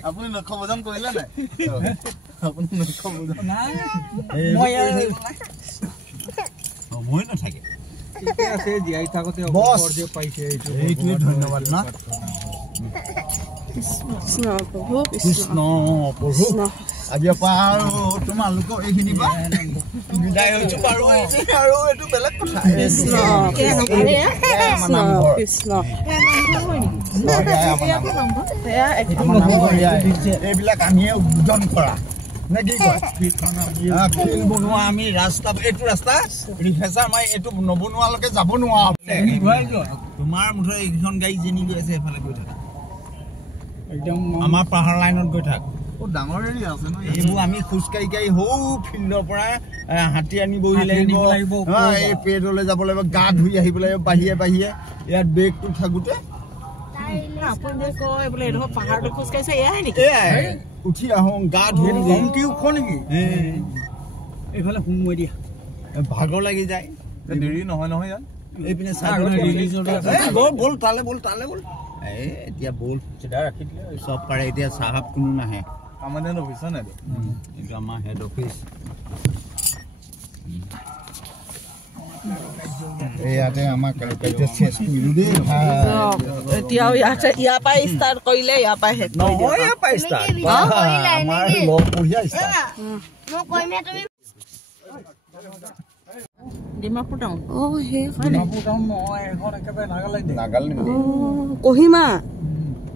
আপুনি লক্ষ্য ভোজন কৰিলে নাই আপুনি লক্ষ্য ভোজন মই নাথাকে ঠিকে আছে জীয়াই থাকোতে পাইছে এইটোৱে ধন্যবাদ না কৃষ্ণ প্ৰভু আজিৰ পৰা আৰু তোমালোকক এইখিনি বিদায় হৈছো বাৰু আৰু এইটো বেলেগ কথা এইবিলাক আমিয়ে উদ্বোধন কৰা নে কি কয় ফিল্ড বনোৱা আমি ৰাস্তা এইটো ৰাস্তা ৰিফেচাৰ মাৰি এইটো নবনোৱালৈকে যাব নোৱাৰো তোমাৰ মুঠতে এইখন গাড়ী যেনি গৈ আছে সেইফালে গৈ থাকা একদম আমাৰ পাহাৰ লাইনত গৈ থাক ডাঙৰ এৰিয়া আছে ন এইবোৰ আমি খোজকাঢ়ি কাঢ়ি সৌ ফিল্ডৰ পৰা হাতী আনি বহি লাগিব এই পেটলৈ যাব লাগিব গা ধুই আহিব লাগিব বাহিৰে বাহিৰে ইয়াত বেগটো থাকোঁতে উঠি আহোঁ গা ধুই কমটি ওখ নেকি এইফালে সোমোৱাই দিয়া ভাগৰ লাগি যায় দেৰি নহয় নহয় ইয়াত এইপিনে বল তালে বল তালে বল এতিয়া বল চিধা ৰাখি দিলে চব পাৰে এতিয়া চাহাব কোনো নাহে পাৰ্মানেণ্ট অফিচ হয় নাই এইটো আমাৰ হেড অফিচ ইয়াতে আমাৰ কাৰ্য্য চেছ কৰিলোঁ দেই এতিয়াও ইয়াৰ পৰাই ষ্টাৰ্ট কৰিলে ইয়াৰ পৰাই শেষ নহয় ইয়াৰ পৰাই ষ্টাৰ্ট আমাৰ লগ পঢ়িয়া start Dimapur town Dimapur town নহয় এখন একেবাৰে নাগালেণ্ড কহিমা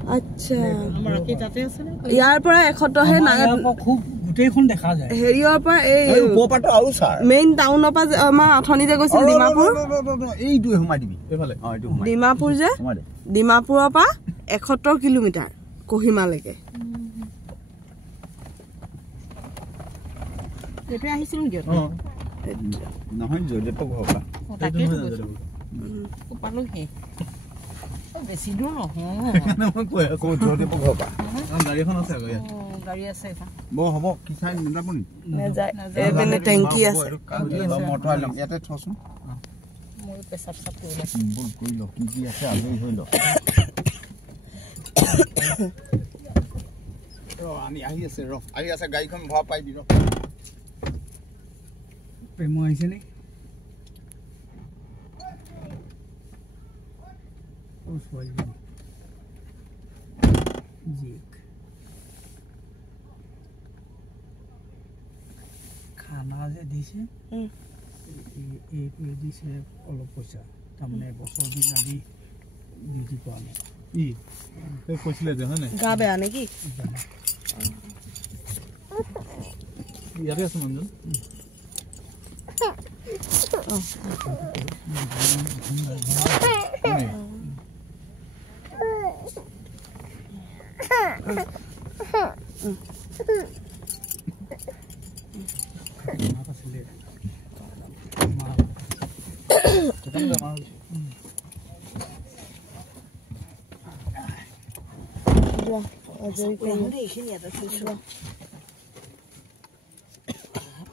আচ্ছা আমাৰ ৰাতি তাতে আছে ইয়াৰ পৰা এখতহে খুব গোটেইখন দেখা যায় হেৰিয়ৰ পৰা এই ওপৰপাটো আৰু ছাৰ মেইন টাউনৰ পৰা আমাৰ অথনি যে গৈছিল ডিমাপুৰ এইটোৱে সোমাই দিবি এইফালে এইটো ডিমাপুৰ যে ডিমাপুৰৰ পৰা 71 কিলোমিটাৰ কহিমালৈকে এইটো আহিছিল নেকি নহয় জয়দেৱৰ ঘৰৰ পৰা তাকে পালো হে বেছি দূৰ নহয় মই কৈ আছো জয়দেৱৰ ঘৰৰ পৰা গাড়ীখন আছে আকৌ ইয়াত গাড়ী আছে বৌ হ'ব কি চাই নাযাব নি নেযায় এইপিনে টেংকি আছে মটৰ ল'ম ইয়াতে থচোন মই পেচাব চাপ কৰি ল কি আছে আজৰি হৈ ল আমি আহি আছে গাড়ীখন ভৰা পাই দি ৰ প্ৰেম আহিছে নে খানা যে দিছে এইটোৱে দিছে অলপ পইচা তাৰমানে বছৰ দিন আমি ডিউটি কৰা নাই কৈছিলে যে হয় নাই গা বেয়া নেকি ইয়াতে আছে মঞ্জুল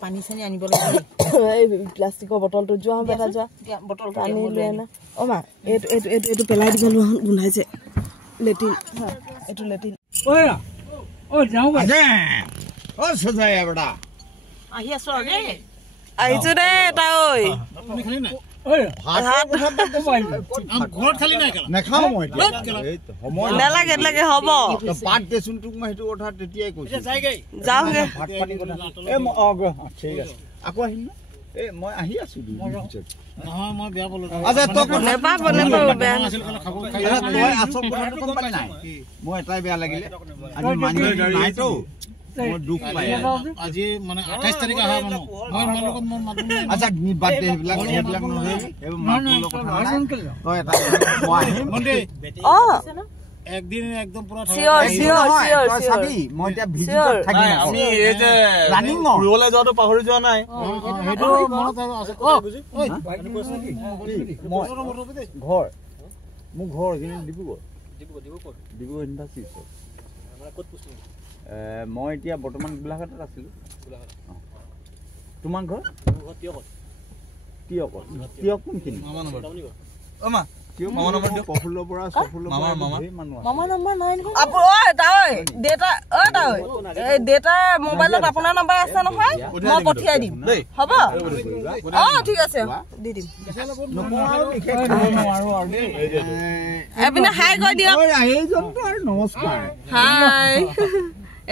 পানী চানি আনিব লাগে এই প্লাষ্টিকৰ বটলটো যোৱা বেটা যোৱা বটল পানী লৈ না অ মা এইটো পেলাই দিব গোন্ধাইছে লেটিন এইটো লেটিন যাওঁ সজাই বেটা আহি আছো আগে আহিছো দে এটা ঐ নালাগে হ'ব পাত দেচোন তোক মই সেইটো কথা তেতিয়াই কৈছো যাওঁগে ভাত পানী কথা ঠিক আছে আকৌ আহিম ন মই আহি আছো নহয় মই বেয়া পালো মই এটাই বেয়া লাগিলে আজি মানি নাইতো দুখ পাই আজি মানে 28 তাৰিখ অহা মানুহ মই লগত মোৰ মাত আচ্ছা বাদ দে সেইবিলাক নহয় একদিন একদম পুৰা চাবি মই এতিয়া ভিডিঅ'ত থাকিম আমি এই যে ৰানিং ফুৰিবলৈ যোৱাটো পাহৰি যোৱা নাই সেইটো মনত আছে ঘৰ মোৰ ঘৰ ডিব্ৰুগড় ইউনিভাৰ্চিটি মই এতিয়া বৰ্তমান গোলাঘাটত আছিলো তোমাৰ ঘৰ তিয়ক কোনখিনি দেউতাৰ মোবাইলত আপোনাৰ নম্বৰ আছে নহয় মই পঠিয়াই দিম হ'ব ঠিক আছে দি দিম এপিনে হাই কৈ দিয়ক নমস্কাৰ হাই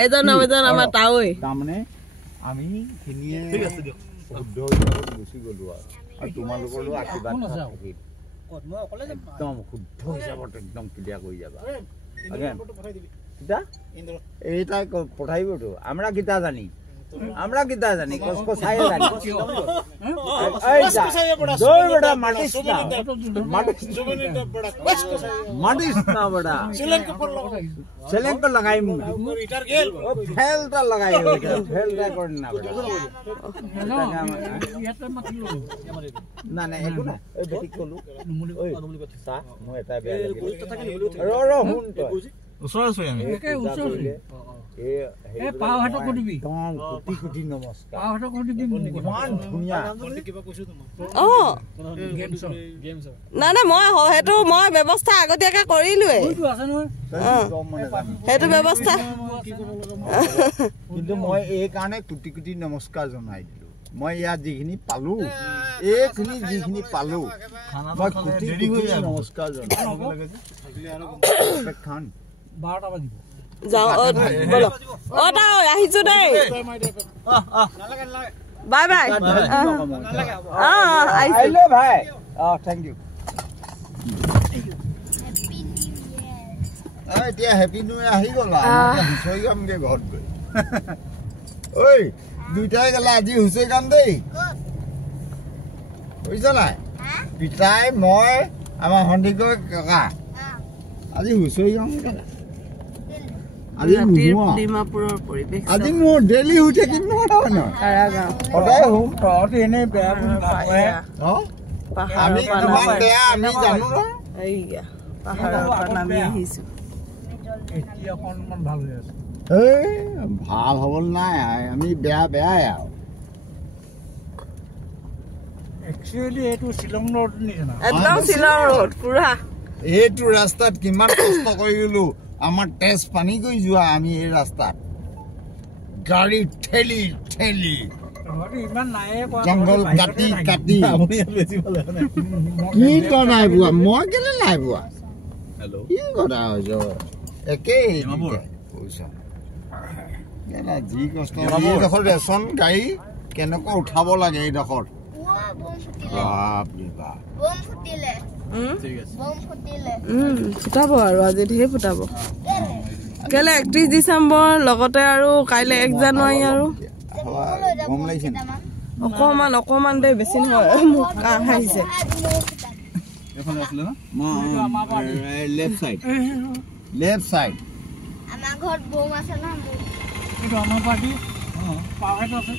এজন আমাৰ তাৱৈ তাৰমানে আমি খিনিয়ে শুদ্ধ গুচি গলো আৰু তোমালোকৰো আশীৰ্বাদ একদম শুদ্ধ হিচাপত একদম ক্লিয়াৰ কৰি যাবা এইটাই পঠাইবতো আমরা কিতা জানি কসকসাই জানি দৌড় বেটা মাটিস না বড়া সেলেন को लगाई फेलता लगाई फेलता करना बड़ा ना ना एको ना ओइ बेटी कोलु ओइ सा মই এটা বেয়া লাগিল ৰ হুন তো ওচৰ আমি একে ওচৰ এ পাও হাত কৰিবি কোটি নমস্কাৰ পাও হাত কৰিবি ইমান ধুনীয়া কিবা কৈছো তোমাক গেমছ না না মই হেতু মই ব্যৱস্থা আগতীয়াকে কৰিলোৱে হেতু ব্যৱস্থা কিন্তু মই এই কাৰণে কোটি নমস্কাৰ জনাই দিলো মই ইয়াত যিখিনি পালো এইখিনি যিখিনি পালো মই কোটি নমস্কাৰ জনাই খান 12টা বাজিব যাও বলো ওটা আহিছো দেই বাই বাই আইলো ভাই থ্যাংক ইউ এতিয়া হেপি নিউ ইয়াৰ আহি গ'লা হিচৰি গামগে ঘৰত গৈ ঐ দুইটাই গেলা আজি হুঁচৰি গাম দেই বুজিছ নাই পিতাই মই আমাৰ সন্দিকৈ ককা আজি হুঁচৰি গাম আজি ডিমাপুৰৰ পৰিৱেশ আজি মোৰ ডেইলি হৈ থাকিম সদায় হোম তহঁতি এনেই বেয়া আমি কিমান বেয়া আমি জানো ন পাহাৰৰ পৰা নামি আহিছো এতিয়া অকণমান ভাল হৈ আছে ভাল হ'বলৈ নাই আমি বেয়াই আৰু একচুৱেলি এইটো শ্বিলং ৰোড নিচিনা একদম শ্বিলং ৰোড পুৰা এইটো ৰাস্তাত কিমান কষ্ট কৰি গলো আমাৰ তেজ পানী গৈ যোৱা আমি এই ৰাস্তাত গাড়ী ঠেলি ঠেলি ইমান নাই জংঘল কাটি কাটি কি তই নাই পোৱা মই কেলে নাই পোৱা কি কথা হৈছে একেই পইচা যি কষ্ট এইডোখৰ ৰেচন গাড়ী কেনেকুৱা উঠাব লাগে এইডোখৰ ফুটাব আৰু আজি ঢেৰ ফুটাব কেলে 31 ডিচেম্বৰ লগতে আৰু কাইলৈ 1 জানুৱাৰী আৰু অকমান দেই বেছি নহয় মোক কাহ আহিছে লেফট সাইড আমাৰ ঘৰত বম আছে না এইটো আমাৰ পাৰ্টি পাৱাৰত আছে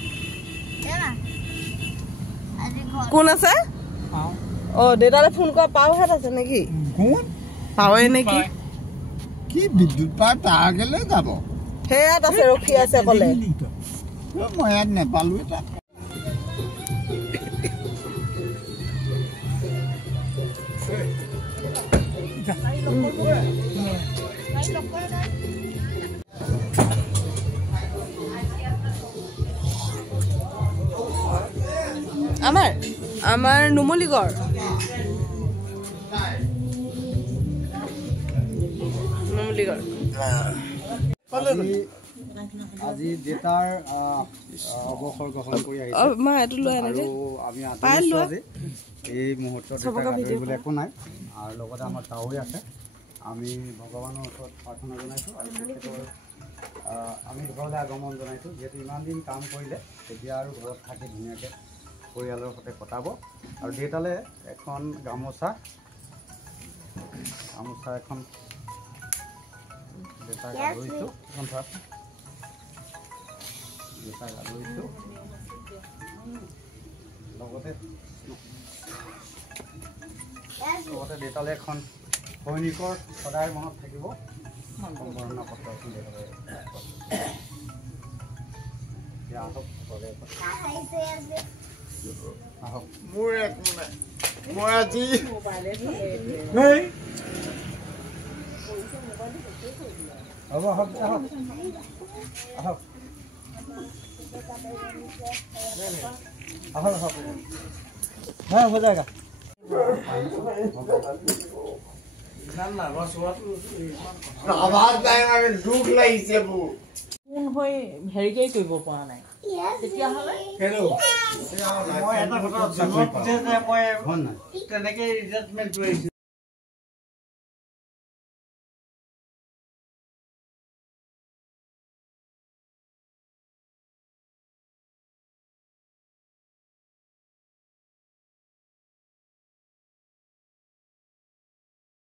কোন আছে দেউতালে ফোন কৰা পাৱাৰত আছে নেকি কোন পাৱে নেকি কি বিদ্যুৎ পাই তাৰ গেলে যাব হেয়াত আছে ৰখি আছে কলে মই ইয়াত নেপালো এটা আমাৰ নুমলীগড় আজি দেউতাৰ অৱসৰ গ্ৰহণ কৰি আহিছে আমি আদৰিছোঁ আজি এই মুহূৰ্তত দেউতাক একো নাই আৰু লগতে আমাৰ তাৱৈ আছে আমি ভগৱানৰ ওচৰত প্ৰাৰ্থনা জনাইছোঁ আৰু তেখেতৰ আমি ঘৰলৈ আগমন জনাইছোঁ যিহেতু ইমান দিন কাম কৰিলে তেতিয়া আৰু ঘৰত থাকি ধুনীয়াকৈ পৰিয়ালৰ সৈতে কটাব আৰু দেউতালৈ এখন গামোচা এখন দেউতাক আদৰিছোঁ লগতে দেউতালৈ এখন সৈনিকৰ সদায় মনত থাকিব সম্বৰ্ধনা পত্ৰ এখন দেউতালৈ আহক মোৰ একো নাই মই আজি হ'ব আহক আহক আহক আহক আহক হ্যাঁ हो जाएगा দুখ লাগিছে মোৰ কোন হৈ হেৰিকেই কৰিব পৰা নাই তেতিয়াহ'লে মই এটা কথা মই তেনেকৈ ৰিজাল্টমেণ্ট লৈ আহিছোঁ